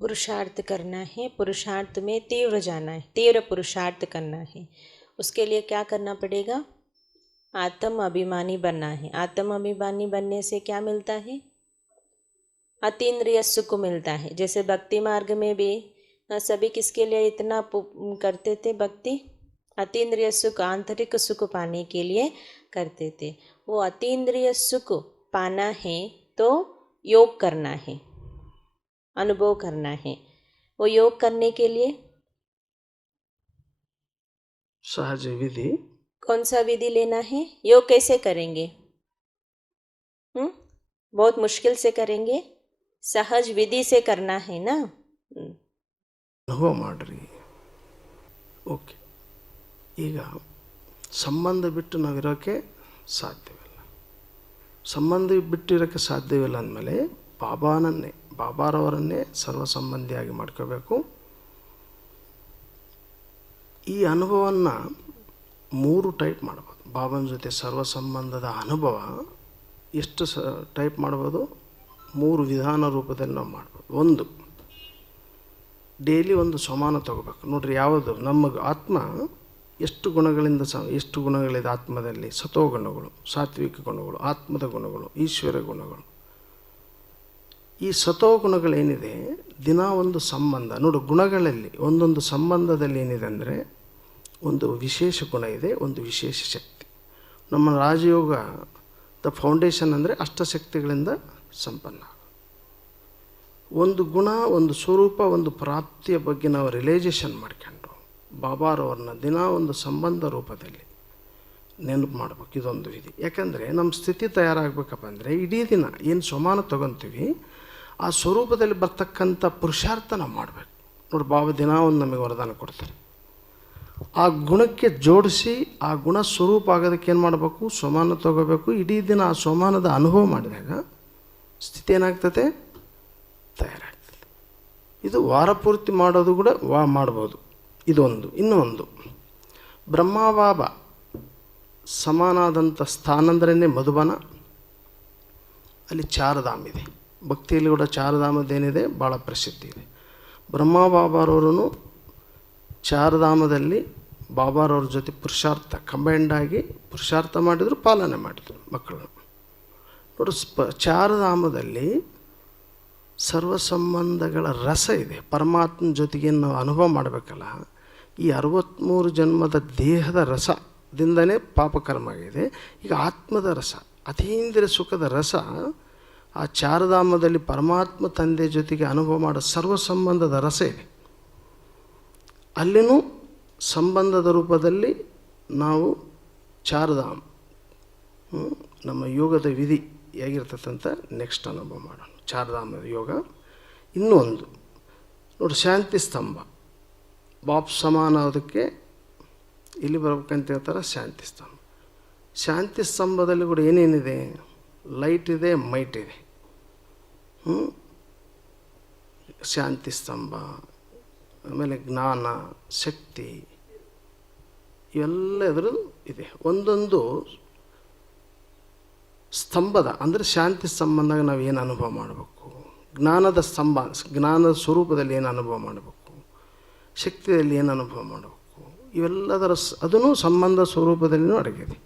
पुरुषार्थ करना है, पुरुषार्थ में तीव्र जाना है, तीव्र पुरुषार्थ करना है. उसके लिए क्या करना पड़ेगा? आत्म अभिमानी बनना है. आत्म अभिमानी बनने से क्या मिलता है? अतीन्द्रिय सुख मिलता है. जैसे भक्ति मार्ग में भी सभी किसके लिए इतना करते थे भक्ति? अतीन्द्रिय सुख, आंतरिक सुख पाने के लिए करते थे. वो अतीन्द्रिय सुख पाना है तो योग करना है, अनुभव करना है. वो योग करने के लिए सहज विधि, कौन सा विधि लेना है? योग कैसे करेंगे? बहुत मुश्किल से करेंगे, सहज विधि से करना है ना. ಅನುಭವ ಮಾಡ್ರಿ. ಓಕೆ, ಈಗ ಸಂಬಂಧ ಬಿಟ್ಟು ನಾವಿರೋಕ್ಕೆ ಸಾಧ್ಯವಿಲ್ಲ. ಸಂಬಂಧ ಬಿಟ್ಟಿರೋಕ್ಕೆ ಸಾಧ್ಯವಿಲ್ಲ ಅಂದಮೇಲೆ ಬಾಬಾರವರನ್ನೇ ಸರ್ವಸಂಬಂಧಿಯಾಗಿ ಮಾಡ್ಕೋಬೇಕು. ಈ ಅನುಭವವನ್ನು 3 ಟೈಪ್ ಮಾಡ್ಬೋದು. ಬಾಬನ ಜೊತೆ ಸರ್ವಸಂಬಂಧದ ಅನುಭವ ಎಷ್ಟು ಟೈಪ್ ಮಾಡ್ಬೋದು? 3 ವಿಧಾನ ರೂಪದಲ್ಲಿ ನಾವು ಮಾಡ್ಬೋದು. ಒಂದು, ಡೈಲಿ ಒಂದು ಸಮಾನ ತಗೋಬೇಕು. ನೋಡ್ರಿ, ಯಾವುದು ನಮಗೆ ಆತ್ಮ ಎಷ್ಟು ಗುಣಗಳಿದೆ ಆತ್ಮದಲ್ಲಿ? ಸತೋಗುಣಗಳು, ಸಾತ್ವಿಕ ಗುಣಗಳು, ಆತ್ಮದ ಗುಣಗಳು, ಈಶ್ವರ ಗುಣಗಳು. ಈ ಸತೋಗುಣಗಳೇನಿದೆ, ದಿನ ಒಂದು ಸಂಬಂಧ. ನೋಡು, ಗುಣಗಳಲ್ಲಿ ಒಂದೊಂದು ಸಂಬಂಧದಲ್ಲಿ ಏನಿದೆ ಅಂದರೆ ಒಂದು ವಿಶೇಷ ಗುಣ ಇದೆ, ಒಂದು ವಿಶೇಷ ಶಕ್ತಿ. ನಮ್ಮ ರಾಜಯೋಗದ ಫೌಂಡೇಶನ್ ಅಂದರೆ ಅಷ್ಟಶಕ್ತಿಗಳಿಂದ ಸಂಪನ್ನ. ಒಂದು ಗುಣ, ಒಂದು ಸ್ವರೂಪ, ಒಂದು ಪ್ರಾಪ್ತಿಯ ಬಗ್ಗೆ ನಾವು ರಿಯಲೈಸೇಷನ್ ಮಾಡ್ಕೊಂಡು ಬಾಬಾರವ್ರನ್ನ ದಿನ ಒಂದು ಸಂಬಂಧ ರೂಪದಲ್ಲಿ ನೆನಪು ಮಾಡ್ಬೇಕು. ಇದೊಂದು ವಿಧಿ. ಯಾಕಂದರೆ ನಮ್ಮ ಸ್ಥಿತಿ ತಯಾರಾಗಬೇಕಪ್ಪ ಅಂದರೆ ಇಡೀ ದಿನ ಏನು ಸಮಾನ ತೊಗೊತೀವಿ ಆ ಸ್ವರೂಪದಲ್ಲಿ ಬರ್ತಕ್ಕಂಥ ಪುರುಷಾರ್ಥ ನಾವು ಮಾಡಬೇಕು. ನೋಡಿ, ಬಾಬಾ ದಿನ ಒಂದು ನಮಗೆ ವರದಾನ ಕೊಡ್ತಾರೆ. ಆ ಗುಣಕ್ಕೆ ಜೋಡಿಸಿ ಆ ಗುಣ ಸ್ವರೂಪ ಆಗೋದಕ್ಕೆ ಏನು ಮಾಡಬೇಕು? ಸಮಾನ ತಗೋಬೇಕು. ಇಡೀ ದಿನ ಆ ಸಮಾನದ ಅನುಭವ ಮಾಡಿದಾಗ ಸ್ಥಿತಿ ಏನಾಗ್ತದೆ? ತಯಾರಾಗ್ತದೆ. ಇದು ವಾರ ಪೂರ್ತಿ ಮಾಡೋದು ಕೂಡ ಮಾಡ್ಬೋದು. ಇದೊಂದು. ಇನ್ನೊಂದು, ಬ್ರಹ್ಮಬಾಬಾ ಸಮಾನಾದಂಥ ಸ್ಥಾನ ಅಂದ್ರೇ ಮಧುಬನ. ಅಲ್ಲಿ ಚಾರಧಾಮ ಇದೆ. ಭಕ್ತಿಯಲ್ಲಿ ಕೂಡ ಚಾರಧಾಮದೇನಿದೆ, ಭಾಳ ಪ್ರಸಿದ್ಧಿ ಇದೆ. ಬ್ರಹ್ಮಬಾಬಾರವರು ಚಾರಧಾಮದಲ್ಲಿ ಬಾಬಾರವ್ರ ಜೊತೆ ಪುರುಷಾರ್ಥ ಕಂಬೈಂಡಾಗಿ ಪುರುಷಾರ್ಥ ಮಾಡಿದರು, ಪಾಲನೆ ಮಾಡಿದರು ಮಕ್ಕಳು. ನೋಡಿ, ಚಾರಧಾಮದಲ್ಲಿ ಸರ್ವ ಸಂಬಂಧಗಳ ರಸ ಇದೆ. ಪರಮಾತ್ಮನ ಜೊತೆಗೆ ನಾವು ಅನುಭವ ಮಾಡಬೇಕಲ್ಲ, ಈ 63 ಜನ್ಮದ ದೇಹದ ರಸದಿಂದನೇ ಪಾಪಕರ್ಮ ಆಗಿದೆ. ಈಗ ಆತ್ಮದ ರಸ, ಅತೀಂದ್ರಿಯ ಸುಖದ ರಸ ಆ ಚಾರಧಾಮದಲ್ಲಿ ಪರಮಾತ್ಮ ತಂದೆ ಜೊತೆಗೆ ಅನುಭವ ಮಾಡೋ ಸರ್ವ ಸಂಬಂಧದ ರಸ ಇದೆ. ಅಲ್ಲಿನೂ ಸಂಬಂಧದ ರೂಪದಲ್ಲಿ ನಾವು ಚಾರಧಾಮ ನಮ್ಮ ಯೋಗದ ವಿಧಿ ಹೇಗಿರ್ತದಂತ ನೆಕ್ಸ್ಟ್ ಅನುಭವ ಮಾಡೋಣ. ಚಾರಧಾಮದ ಯೋಗ. ಇನ್ನೂ ಒಂದು ನೋಡಿ, ಶಾಂತಿ ಸ್ತಂಭ. ಬಾಪ್ ಸಮಾನ ಅದಕ್ಕೆ ಇಲ್ಲಿ ಬರ್ಬೇಕಂತ ಹೇಳ್ತಾರೆ. ಶಾಂತಿ ಸ್ತಂಭ. ಶಾಂತಿ ಸ್ತಂಭದಲ್ಲಿ ಕೂಡ ಏನೇನಿದೆ? ಲೈಟ್ ಇದೆ, ಮೈಟ್ ಇದೆ. ಶಾಂತಿ ಸ್ತಂಭ, ಆಮೇಲೆ ಜ್ಞಾನ, ಶಕ್ತಿ, ಇವೆಲ್ಲ ಇದರದ್ದು ಇದೆ. ಒಂದೊಂದು ಸ್ತಂಭದ ಅಂದರೆ ಶಾಂತಿ ಸ್ತಂಭದಾಗ ನಾವು ಏನು ಅನುಭವ ಮಾಡಬೇಕು, ಜ್ಞಾನದ ಸ್ತಂಭ, ಜ್ಞಾನದ ಸ್ವರೂಪದಲ್ಲಿ ಏನು ಅನುಭವ ಮಾಡಬೇಕು, ಶಕ್ತಿಯಲ್ಲಿ ಏನು ಅನುಭವ ಮಾಡಬೇಕು, ಇವೆಲ್ಲದರ ಅದನ್ನು ಸಂಬಂಧ ಸ್ವರೂಪದಲ್ಲಿಯೂ ಅಡಗಿದೆ.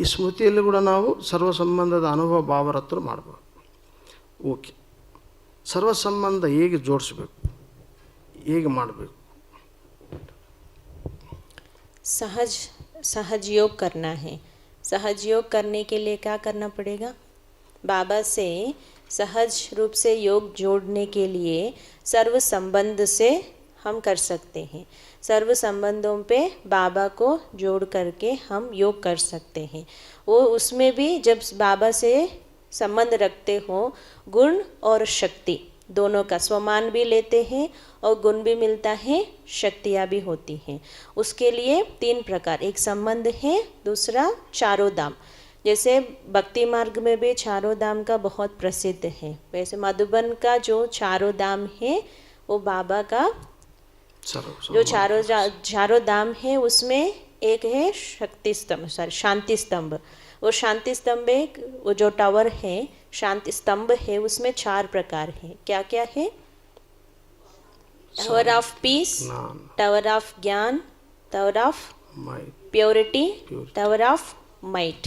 ಈ ಸ್ಮೃತಿಯಲ್ಲಿ ಕೂಡ ನಾವು ಸರ್ವ ಸಂಬಂಧದ ಅನುಭವ ಬಾಬರ ಹತ್ರ ಮಾಡ್ಬೋದು. ಓಕೆ, ಸರ್ವ ಸಂಬಂಧ ಹೇಗೆ ಜೋಡಿಸ್ಬೇಕು, ಹೇಗೆ ಮಾಡಬೇಕು? सहज योग करना है. सहज योग करने के लिए क्या करना पड़ेगा? बाबा से सहज रूप से योग जोड़ने के लिए सर्व संबंध से हम कर सकते हैं। सर्व संबंधों पे बाबा को जोड़ करके हम योग कर सकते हैं। वो उसमें भी जब बाबा से संबंध रखते हो, गुण और शक्ति दोनों का स्वमान भी लेते हैं और गुण भी मिलता है, शक्तियाँ भी होती हैं। उसके लिए 3 प्रकार, एक संबंध है, दूसरा चारों धाम। जैसे भक्ति मार्ग में भी चारों धाम का बहुत प्रसिद्ध है, वैसे मधुबन का जो चारों धाम है वो बाबा का जो चारों धाम है उसमें एक है शक्ति स्तंभ, शांति स्तंभ। वो शांति स्तंभ एक वो जो टावर है, शांति स्तंभ है, उसमें 4 प्रकार है। क्या क्या है? Tower of peace, tower of gyan, tower of purity, tower of might.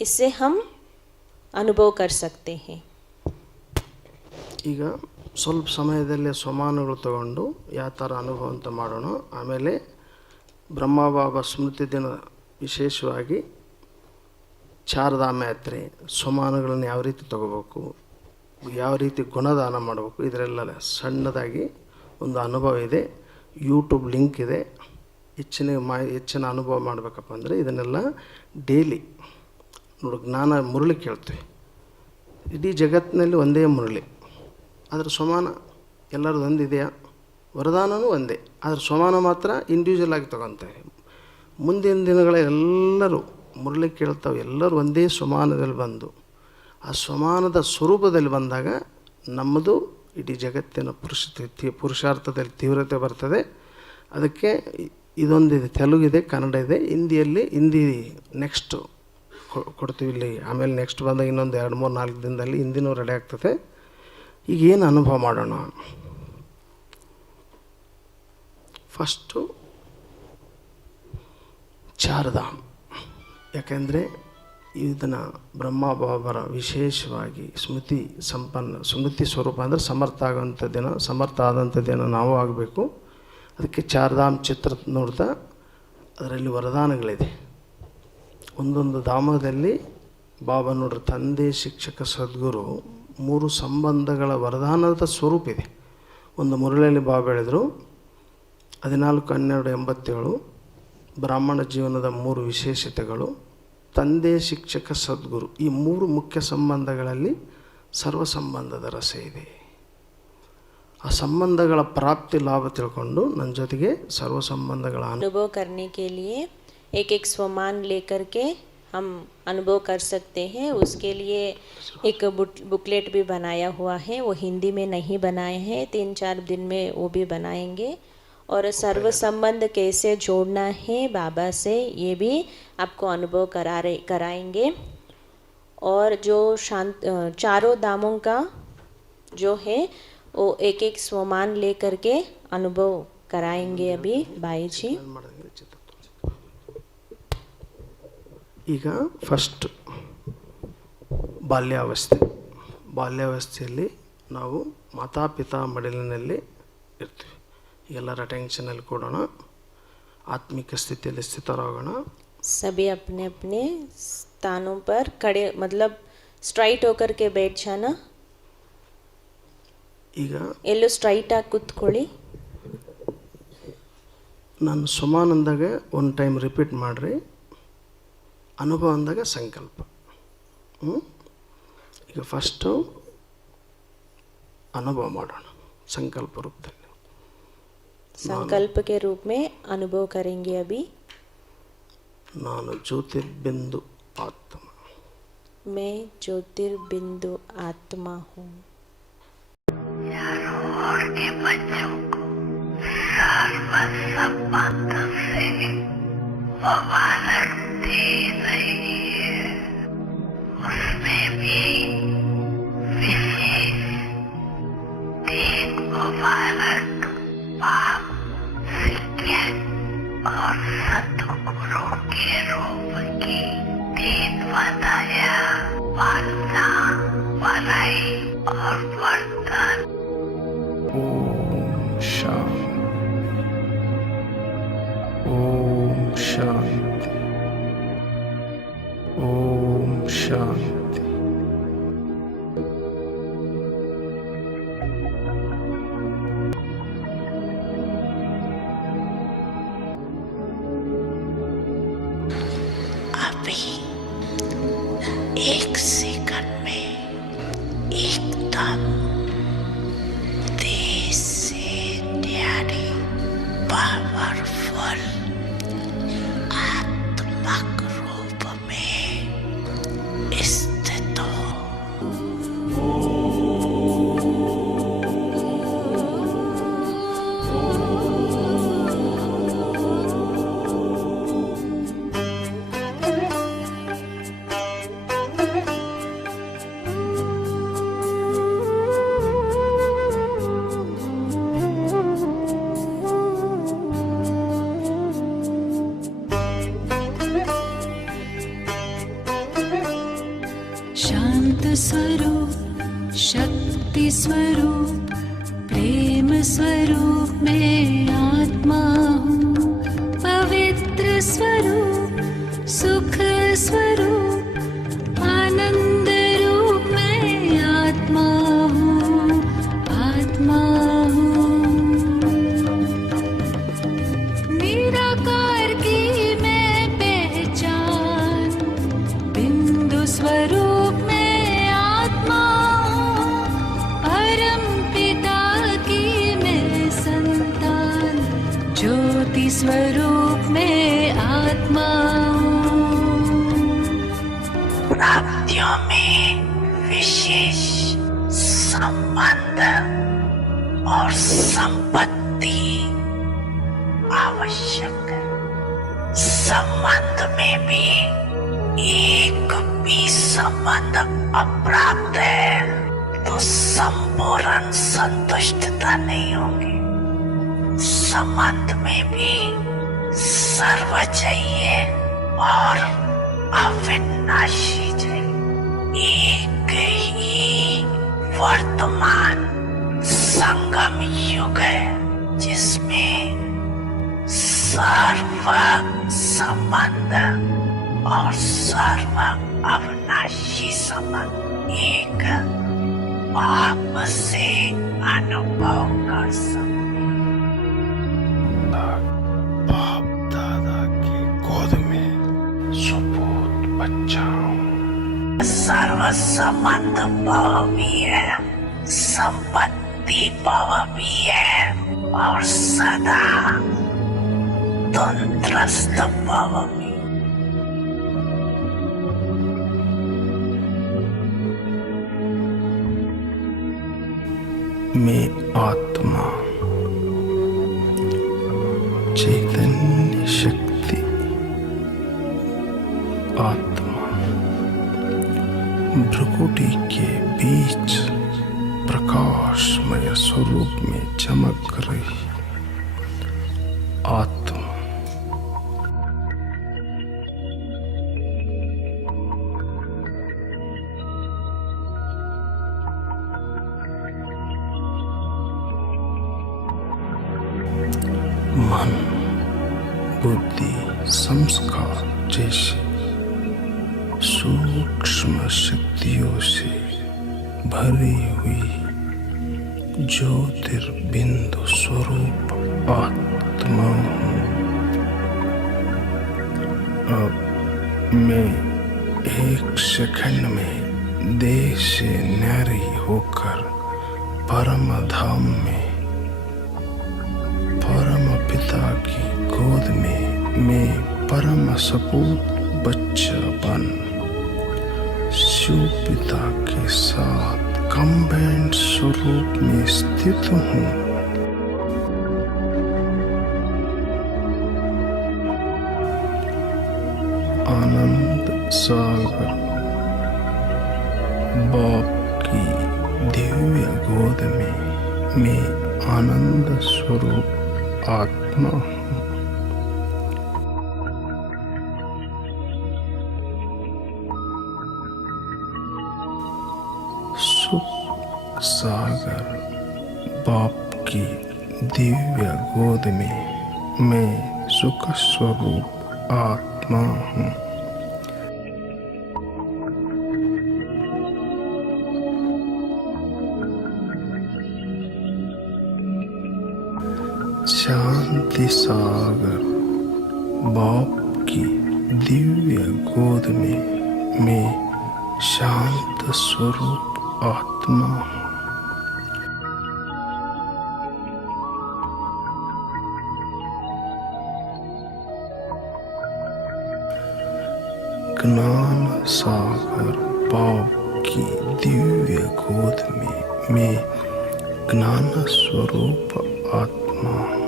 इससे हम अनुभव कर सकते हैं। ಈಗ ಸ್ವಲ್ಪ ಸಮಯದಲ್ಲೇ ಸಮಾನಗಳು ತಗೊಂಡು ಯಾವ ಥರ ಅನುಭವ ಅಂತ ಮಾಡೋಣ. ಆಮೇಲೆ ಬ್ರಹ್ಮಬಾಬಾ ಸ್ಮೃತಿ ದಿನ ವಿಶೇಷವಾಗಿ ಚಾರಧಾಮ ಯಾತ್ರೆ, ಸಮಾನಗಳನ್ನು ಯಾವ ರೀತಿ ತಗೋಬೇಕು, ಯಾವ ರೀತಿ ಗುಣದಾನ ಮಾಡಬೇಕು, ಇದರೆಲ್ಲ ಸಣ್ಣದಾಗಿ ಒಂದು ಅನುಭವ ಇದೆ. ಯೂಟ್ಯೂಬ್ ಲಿಂಕ್ ಇದೆ. ಹೆಚ್ಚಿನ ಅನುಭವ ಮಾಡಬೇಕಪ್ಪ ಅಂದರೆ ಇದನ್ನೆಲ್ಲ ಡೈಲಿ ನೋಡಿ ಜ್ಞಾನ ಮುರಳಿ ಕೇಳ್ತೀವಿ. ಇಡೀ ಜಗತ್ತಿನಲ್ಲಿ ಒಂದೇ ಮುರಳಿ, ಅದರ ಸಮಾನ ಎಲ್ಲರದ್ದು ಒಂದಿದೆಯಾ? ವರದಾನವೂ ಒಂದೇ, ಅದರ ಸಮಾನ ಮಾತ್ರ ಇಂಡಿವಿಜುವಲ್ ಆಗಿ ತೊಗೊತಾರೆ. ಮುಂದಿನ ದಿನಗಳ ಎಲ್ಲರೂ ಮುರಳಿ ಕೇಳ್ತಾವೆ, ಎಲ್ಲರೂ ಒಂದೇ ಸಮಾನದಲ್ಲಿ ಬಂದು ಆ ಸಮಾನದ ಸ್ವರೂಪದಲ್ಲಿ ಬಂದಾಗ ನಮ್ಮದು ಇಡೀ ಜಗತ್ತಿನ ಪುರುಷಾರ್ಥದಲ್ಲಿ ತೀವ್ರತೆ ಬರ್ತದೆ. ಅದಕ್ಕೆ ಇದೊಂದಿದೆ, ತೆಲುಗಿದೆ, ಕನ್ನಡ ಇದೆ, ಹಿಂದಿ ನೆಕ್ಸ್ಟ್ ಕೊಡ್ತೀವಿ ಇಲ್ಲಿ. ಆಮೇಲೆ ನೆಕ್ಸ್ಟ್ ಬಂದಾಗ ಇನ್ನೊಂದು 2, 3, 4 ದಿನದಲ್ಲಿ ಹಿಂದಿನೂ ರೆಡಿ ಆಗ್ತದೆ. ಈಗ ಏನು ಅನುಭವ ಮಾಡೋಣ? ಫಸ್ಟು ಚಾರಧಾಮ್. ಯಾಕೆಂದರೆ ಇದನ್ನು ಬ್ರಹ್ಮಬಾಬರ ವಿಶೇಷವಾಗಿ ಸ್ಮೃತಿ ಸ್ವರೂಪ ಅಂದರೆ ಸಮರ್ಥ ಆದಂಥ ದಿನ ನಾವು ಆಗಬೇಕು. ಅದಕ್ಕೆ ಚಾರಧಾಮ್ ಚಿತ್ರ ನೋಡ್ತಾ ಅದರಲ್ಲಿ ವರದಾನಗಳಿದೆ. ಒಂದೊಂದು ಧಾಮದಲ್ಲಿ ಬಾಬಾ ನೋಡ್ರಿ, ತಂದೆ, ಶಿಕ್ಷಕ, ಸದ್ಗುರು 3 ಸಂಬಂಧಗಳ ವರದಾನದ ಸ್ವರೂಪ ಇದೆ. ಒಂದು ಮುರಳಿಯಲ್ಲಿ ಬಾಬಾ ಹೇಳಿದರು 14-12-87 ಬ್ರಾಹ್ಮಣ ಜೀವನದ 3 ವಿಶೇಷತೆಗಳು. ತಂದೆ, ಶಿಕ್ಷಕ, ಸದ್ಗುರು ಈ 3 ಮುಖ್ಯ ಸಂಬಂಧಗಳಲ್ಲಿ ಸರ್ವ ಸಂಬಂಧದ ರಸ ಇದೆ. ಆ ಸಂಬಂಧಗಳ ಪ್ರಾಪ್ತಿ ಲಾಭ ತಿಳ್ಕೊಂಡು ನನ್ನ ಜೊತೆಗೆ ಸರ್ವ ಸಂಬಂಧಗಳ अनुभव करने के लिए एक स्वमान लेकर के हम अनुभव कर सकते हैं। उसके लिए एक बुकलेट भी बनाया हुआ है, वो हिंदी में नहीं बनाए हैं, 3-4 दिन में वो भी बनाएंगे। और सर्व संबंध कैसे जोड़ना है बाबा से ये भी आपको अनुभव कराएंगे। और जो चारों धामों का जो है वो एक स्वमान ले करके अनुभव कराएंगे अभी भाई जी। ಈಗ ಫಸ್ಟ್ ಬಾಲ್ಯಾವಸ್ಥೆಯಲ್ಲಿ ನಾವು ಮಾತಾಪಿತಾ ಮಡಿಲಿನಲ್ಲಿ ಇರ್ತೀವಿ. ಎಲ್ಲರ ಟೆನ್ಷನಲ್ಲಿ ಕೊಡೋಣ, ಆತ್ಮಿಕ ಸ್ಥಿತಿಯಲ್ಲಿ ಸ್ಥಿತರಾಗೋಣ. सभी अपने अपने स्थानों पर खड़े, मतलब स्ट्राइट होकर के बैठ जाना. ಈಗ ಎಲ್ಲೂ ಸ್ಟ್ರೈಟ್ ಆಗಿ ಕೂತ್ಕೊಳ್ಳಿ. ನಾನು ಸಮಾನ ಅಂದಾಗ ಒಂದು ಟೈಮ್ ರಿಪೀಟ್ ಮಾಡಿರಿ, ಅನುಭವ ಅಂದಾಗ ಸಂಕಲ್ಪ. ಈಗ ಫಸ್ಟು ಅನುಭವ ಮಾಡೋಣ ಸಂಕಲ್ಪ ರೂಪದಲ್ಲಿ. संकल्प के रूप में अनुभव करेंगे अभी. ನಾನು ಜ್ಯೋತಿರ್ಬಿಂದು ಆತ್ಮ. मैं ज्योतिर्बिंदु आत्मा हूँ. चारों ओर के बच्चों को सर्व संबंध से ववालक दे रही है. उसमें भी विशेष 3 ववालक पाप, शिक्षक और सतगुरु के रूप की 3 बताया पालना, भलाई और वर्तन. ओम शांति. ओम शांति. भी एक सेकंड में एकदम तेज से न्यारी पावरफुल आत्मक रूप में स्थित हो। शांत स्वरूप, शक्ति स्वरूप, प्रेम स्वरूप मैं आत्मा हूँ। पवित्र स्वरूप, सुख स्वरूप, आनंद रूप मैं आत्मा हूँ, आत्मा हूँ। निराकार की मैं पहचान, बिंदु स्वरूप स्वरूप में आत्मा हूँ। प्राप्तियों में विशेष संबंध और संपत्ति आवश्यक है। संबंध में भी एक भी संबंध अप्राप्त है तो संपूर्ण संतुष्टता नहीं होगी। संबंध में भी सर्व चाहिए और अविनाशी चाहिए। एक ही वर्तमान संगम युग है जिसमें सर्व संबंध और सर्व अविनाशी संबंध एक आप से अनुभव कर सकते। बाप दादा की गोद में सुपूत बच्चा हूँ। सर्व संबंध भाव भी है, संपत्ति भाव भी है और सदा तंत्रस्थ भाव भी। मैं आत्मा, चैतन्य शक्ति, आत्मा भ्रुकुटी के बीच प्रकाशमय स्वरूप में चमक रही आत्मा। मन, बुद्धि, संस्कार जैसी सूक्ष्म शक्तियों से भरी हुई ज्योतिर्बिंदु स्वरूप आत्मा हूँ। अब मैं एक सेकंड में देह से न्यारी होकर परम धाम में परम पिता की गोद में मैं परम सपूत बच्चा बन शिव पिता के साथ कंबाइंड स्वरूप में स्थित हूँ। आनंद सागर बाप की दिव्य गोद में मैं आनंद स्वरूप आत्मा हूँ। सुख सागर बाप की दिव्य गोद में मैं सुख स्वरूप आत्मा हूँ। शांति सागर बाप की दिव्य गोद में मैं शांत स्वरूप आत्मा हूँ। ज्ञान सागर बाप की दिव्य गोद में मैं ज्ञान स्वरूप आत्मा हूँ।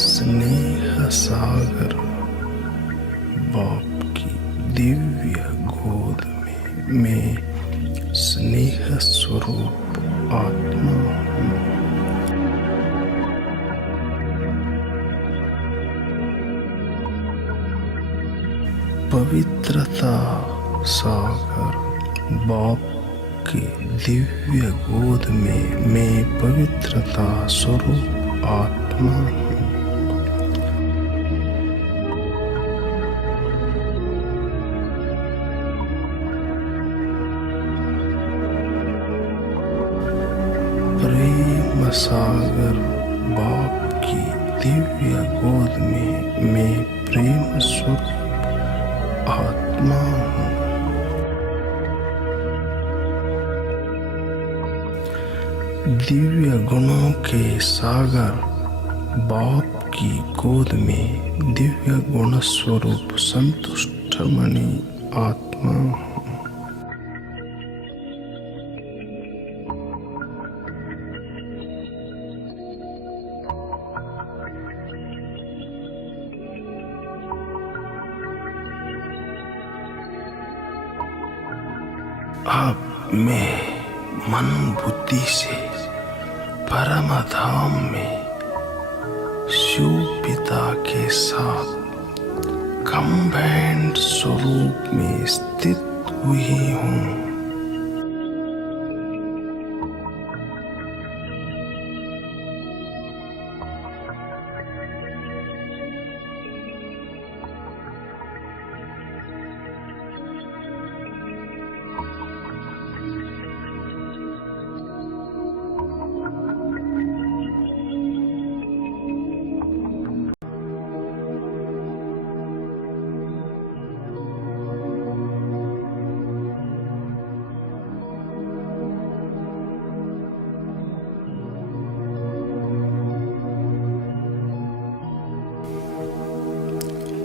स्नेह सागर बाप की दिव्य गोद में मैं स्नेह स्वरूप आत्मा हूँ। पवित्रता सागर बाप के दिव्य गोद में मैं पवित्रता स्वरूप आत्मा हूँ। प्रेम सागर बाप की दिव्य गोद में मैं प्रेम स्वरूप आत्मा हूँ। दिव्य गुणों के सागर बाप की गोद में दिव्य गुण स्वरूप संतुष्ट मणि आत्मा हूँ। अब मैं मन बुद्धि से परम धाम में शिव पिता के साथ कंबाइंड स्वरूप में स्थित हुई हूँ।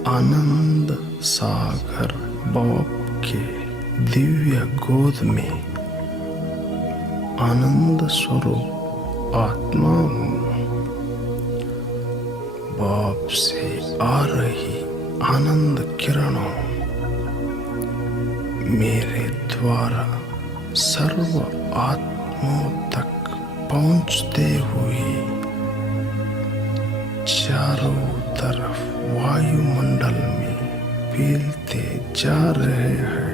आनंद सागर बाप के दिव्य गोद में आनंद स्वरूप आत्मा हूँ। बाप से आ रही आनंद किरणों मेरे द्वारा सर्व आत्माओं तक पहुँचते हुए चारों तरफ वायुमंडल में फैलते जा रहे हैं।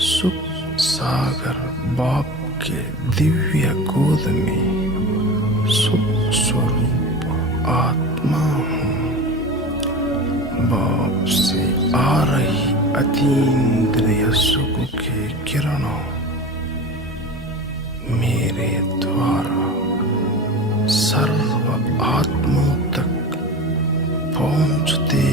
सुख सागर बाप के दिव्य गोद में सुख स्वरूप आत्मा हूँ। बाप से आ रही अतीन्द्रिय सुख के किरणों मेरे द्वारा सर्व आत्माओं तक पहुँचते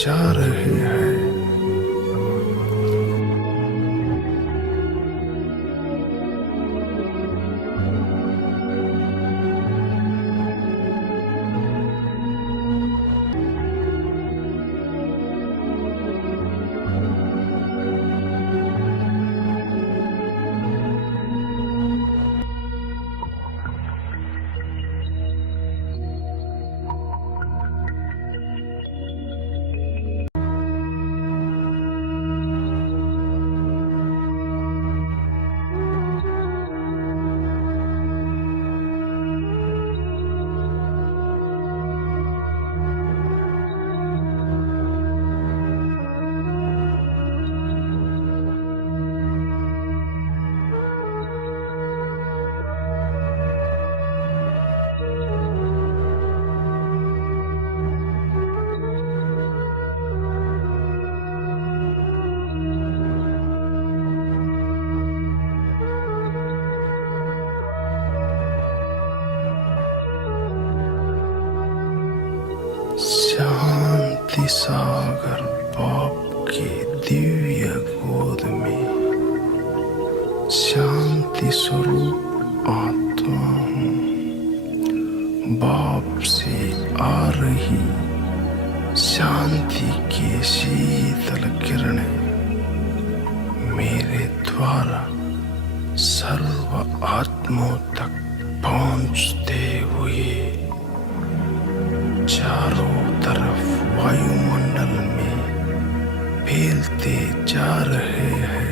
जा रहे हैं। शांति सागर बाप के दिव्य गोद में शांति स्वरूप आत्मा हूँ। बाप से आ रही शांति की शीतल किरणें मेरे द्वारा सर्व आत्माओं तक पहुँचते हुए चारों तरफ वायुमंडल में फैलते जा रहे हैं।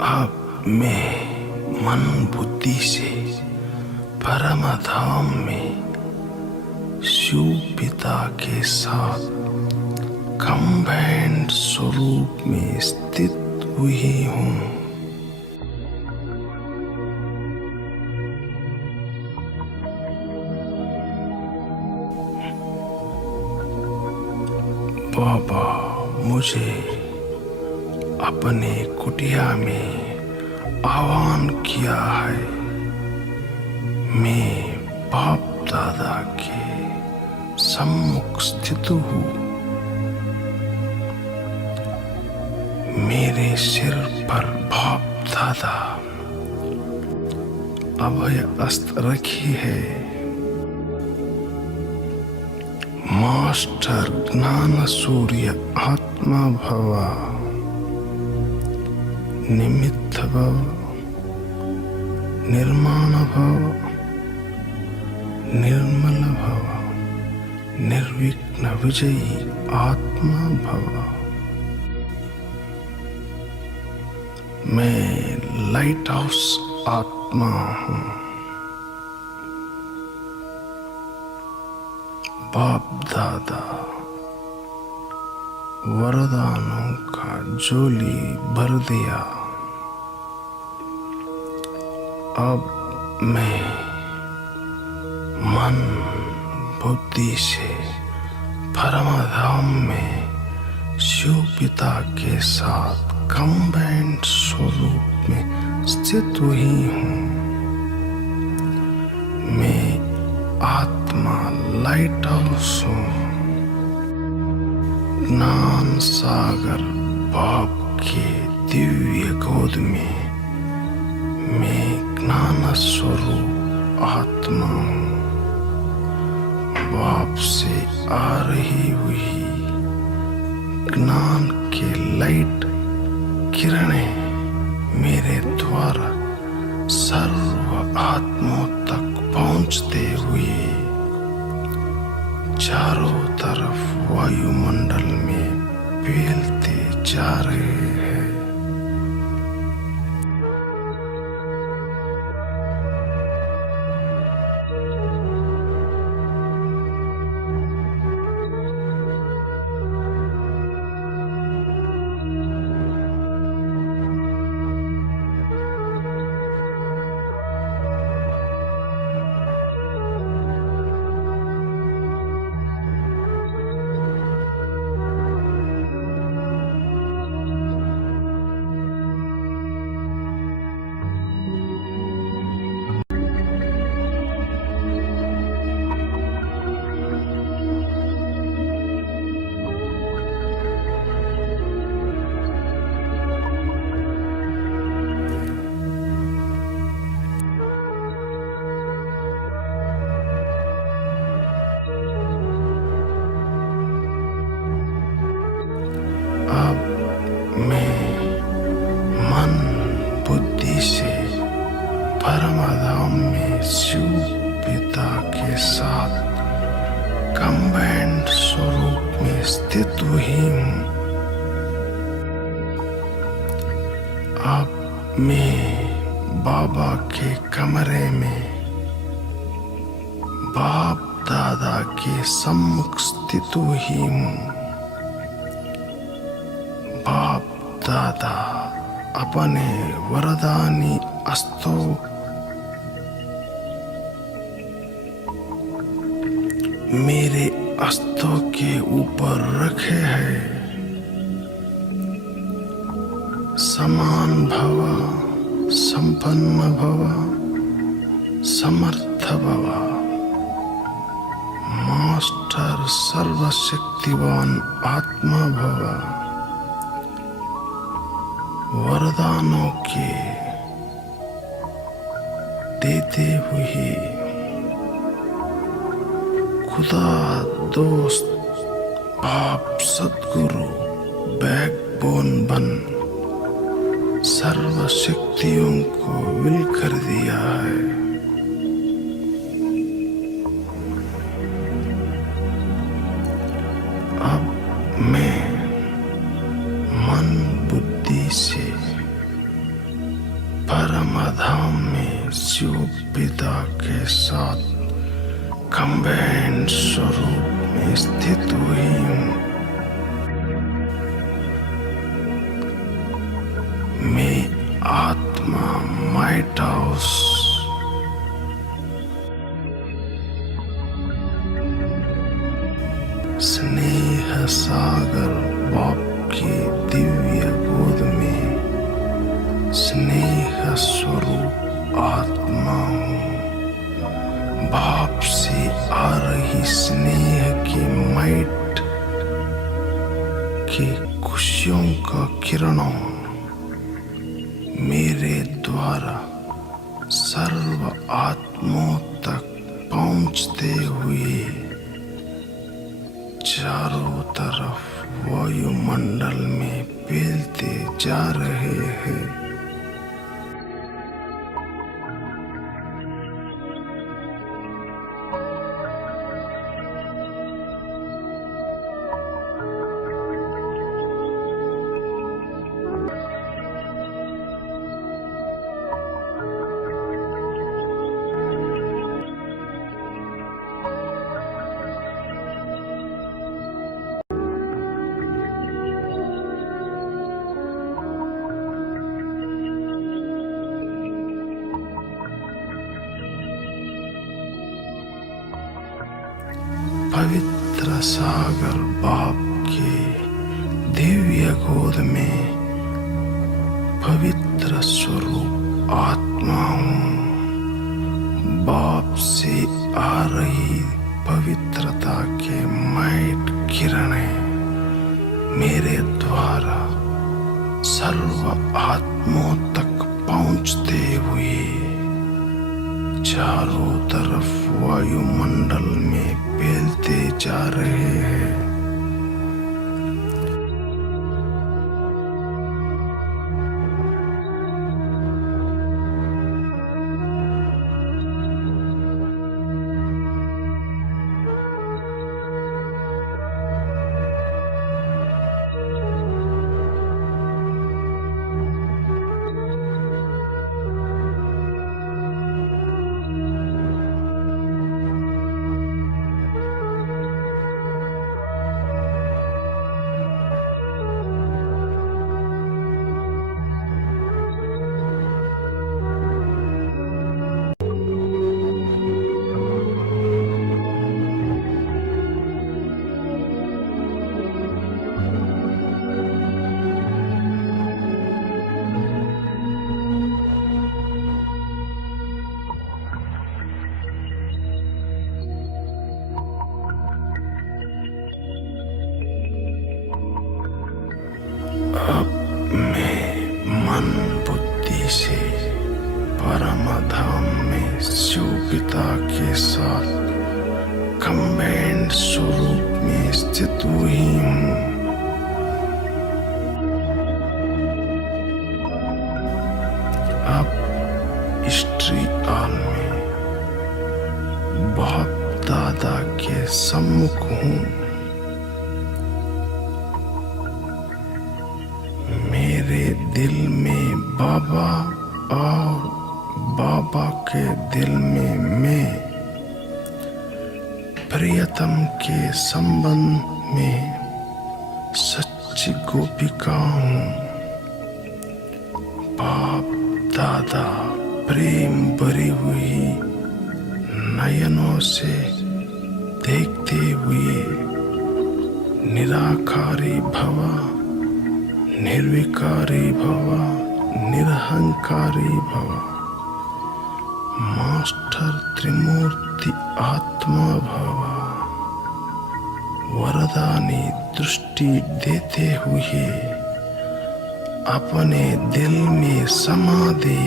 अब मैं मन बुद्धि से परम धाम में शिव पिता के साथ कंबाइंड स्वरूप में स्थित हुई हूँ। बाबा मुझे अपने कुटिया में आह्वान किया है। मैं बाप दादा के सम्मुख स्थित हूँ। मेरे सिर पर बाप दादा अभय अस्त्र रखी है। मास्टर ज्ञान सूर्य आत्मा भवा, निमित्त भव, निर्माण भव, निर्मल भव, निर्विघ्न विजयी आत्मा भव। मैं लाइट हाउस आत्मा हूँ। बाप दादा वरदानों का झोली भर दिया। अब मैं मन बुद्धि से परम धाम में शिव पिता के साथ कंबाइंड स्वरूप में स्थित हुई हूँ। मैं आत्मा लाइट हाउस हूँ। ज्ञान सागर बाप के दिव्य गोद में मैं ज्ञान स्वरूप आत्मा हूँ। बाप से आ रही हुई ज्ञान के लाइट किरणें मेरे द्वारा सर्व आत्माओं तक पहुंचते हुए चारों तरफ वायुमंडल में फैलते जा रहे हैं। परमधाम में शिव पिता के साथ कंबाइंड स्वरूप में स्थित हुई हूँ। अब मैं बाबा के कमरे में बाप दादा के सम्मुख स्थित हुई हूँ। बाप दादा अपने वरदानी अस्त्रों मेरे अस्त्रों के ऊपर रखे हैं। समान भव, संपन्न भव, समर्थ भव। मास्टर सर्वशक्तिवान आत्मा भव। वरदानों के देते हुए खुदा दोस्त बाप सद्गुरु बैकबोन बन सर्व शक्तियों को विल कर दिया है। अब मैं मन बुद्धि से परमधाम में शिव पिता के साथ कंबाइंड स्वरूप में स्थित हुई हूँ। मैं आत्मा माइट हाउस स्नेह सागर बाप की दिव्य गोद में स्नेह स्वरूप आत्मा हूँ। बाप से आ रही स्नेह की माइट की खुशियों का किरणों मेरे द्वारा सर्व आत्माओं तक पहुंचते हुए चारों तरफ वायुमंडल में फैलते जा रहे हैं। पवित्र सागर बाप के दिव्य गोद में पवित्र स्वरूप आत्मा हूँ। बाप से आ रही पवित्रता के माइट किरणें मेरे द्वारा सर्व आत्माओं तक पहुँचते हुए चारों तरफ वायुमंडल में फैलते जा रहे हैं। पिता के साथ कंबाइंड स्वरूप में स्थित हुई हूँ। अब हिस्ट्री आल में बाप दादा के सम्मुख हूँ। मेरे दिल में बाबा और बाबा के दिल में मैं प्रियतम के संबंध में सच्ची गोपिका हूँ। बाप दादा प्रेम भरी हुई नयनों से देखते हुए निराकारी भव, निर्विकारी भव, निरहंकारी भव, मास्टर त्रिमूर्ति आत्मा भव, वरदानी दृष्टि देते हुए अपने दिल में समा दे।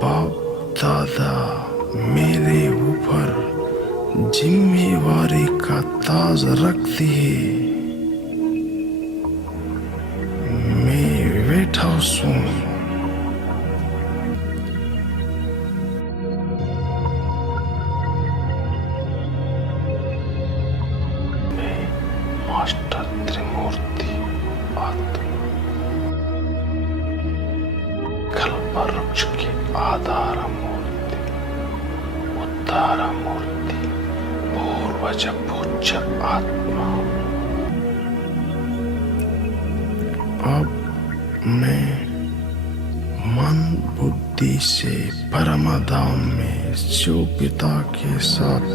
बाप दादा मेरे ऊपर जिम्मेवारी का ताज रख दिए। मैं बैठा हूँ। मास्टर त्रिमूर्ति आत्मा कल्पवृक्ष की आधार मूर्ति, उद्धार मूर्ति, पूर्वज पूज्य आत्मा। अब मैं मन बुद्धि से परम धाम में शिव पिता के साथ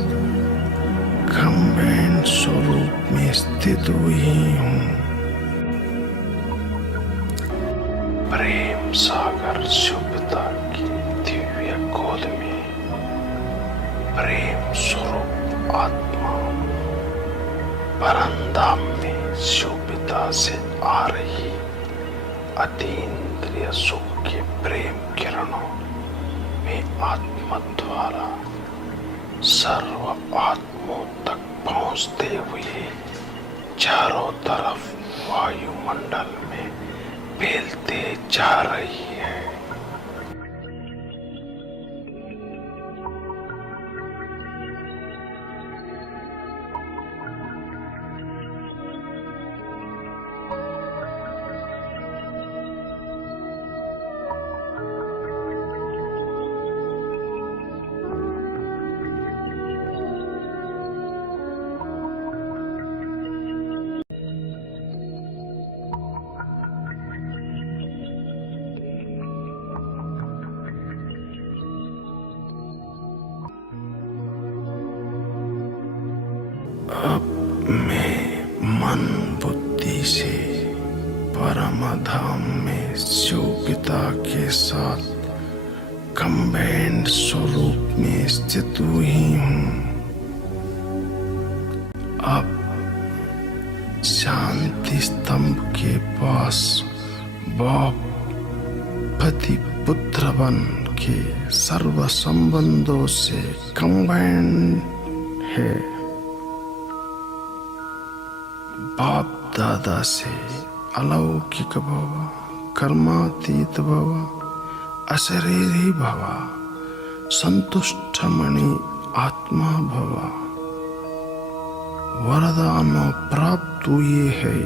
कंबाइंड स्वरूप में स्थित हुई हूँ। प्रेम सागर शिव पिता की दिव्य गोद में प्रेम स्वरूप आत्मा परमधाम में शिव पिता से आ रही अतीन्द्रिय सुख के प्रेम किरणों में आत्मा द्वारा सर्व आत्मों तक पहुंचते हुए चारों तरफ वायुमंडल में फैलते जा रही है। अब मैं मन बुद्धि से परम धाम में शिव पिता के साथ कंबाइंड स्वरूप में स्थित हुई हूँ। अब शांति स्तंभ के पास बाप पति पुत्र बन के सर्व संबंधों से कंबाइंड है। बाप दादा से अलौकिक भव, कर्मातीत भव, अशरीरी भव, संतुष्टमणि आत्मा भव वरदानों प्राप्त हुए हैं।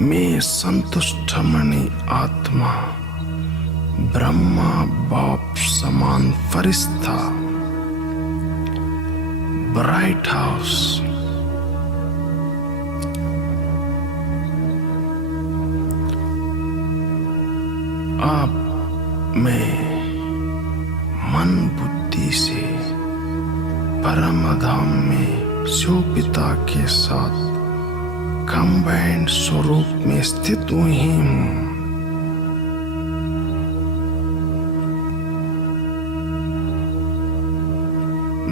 मैं संतुष्टमणि आत्मा ब्रह्मा बाप समान फरिश्ता ब्राइट हाउस अब मैं मन बुद्धि से परम धाम में शिव पिता के साथ कंबाइंड स्वरूप में स्थित हुई हूँ।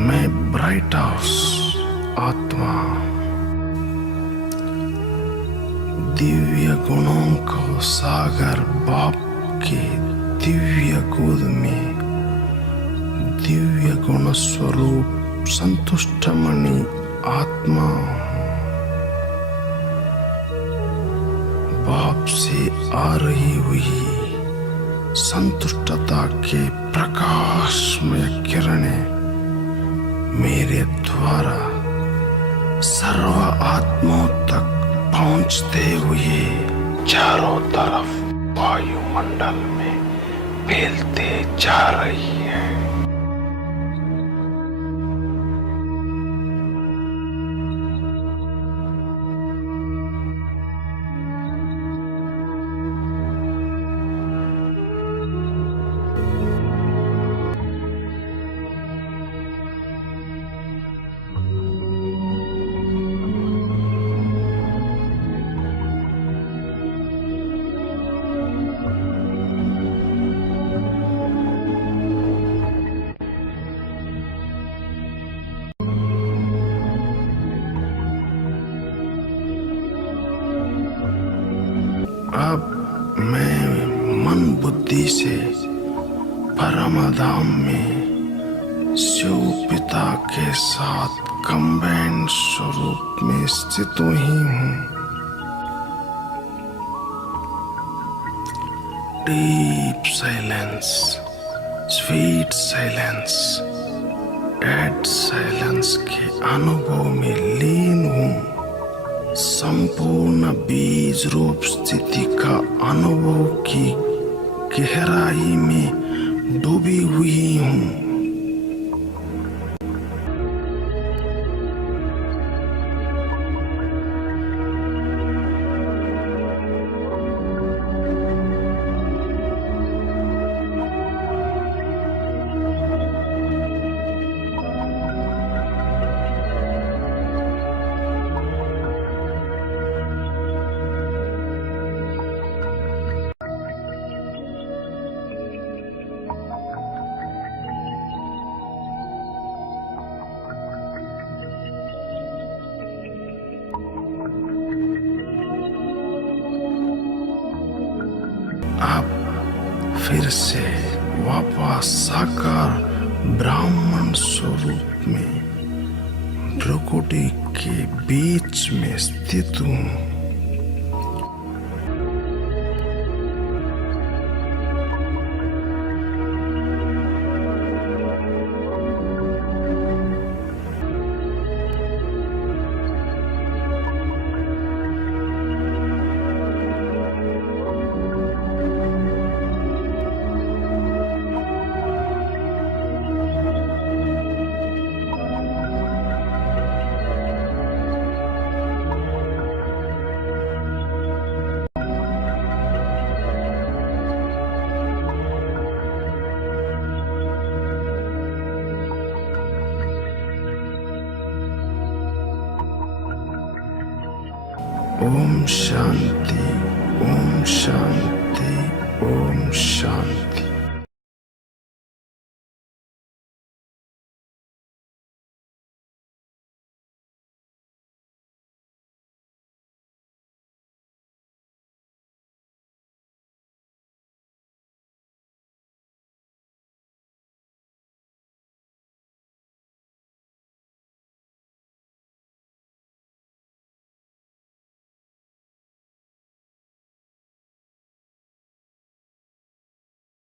मैं ब्राइट हाउस आत्मा दिव्य गुणों को सागर बाप के दिव्य गोद में दिव्य गुण स्वरूप संतुष्ट मणि आत्मा बाप से आ रही हुई संतुष्टता के प्रकाशमय किरणें मेरे द्वारा सर्व आत्माओं तक पहुंचते हुए चारों तरफ वायुमंडल में फैलते जा रही है। अब मैं मन बुद्धि से परमधाम में शिव पिता के साथ कंबाइंड स्वरूप में स्थित ही हूँ। Deep silence, sweet silence, dead silence के अनुभव में लीन हूँ। संपूर्ण बीज रूप स्थिति का अनुभव की गहराई में डूबी हुई हूँ। अब फिर से वापस साकार ब्राह्मण स्वरूप में भ्रुकुटी के बीच में स्थित हूँ। ओम शांति, ओम शांति।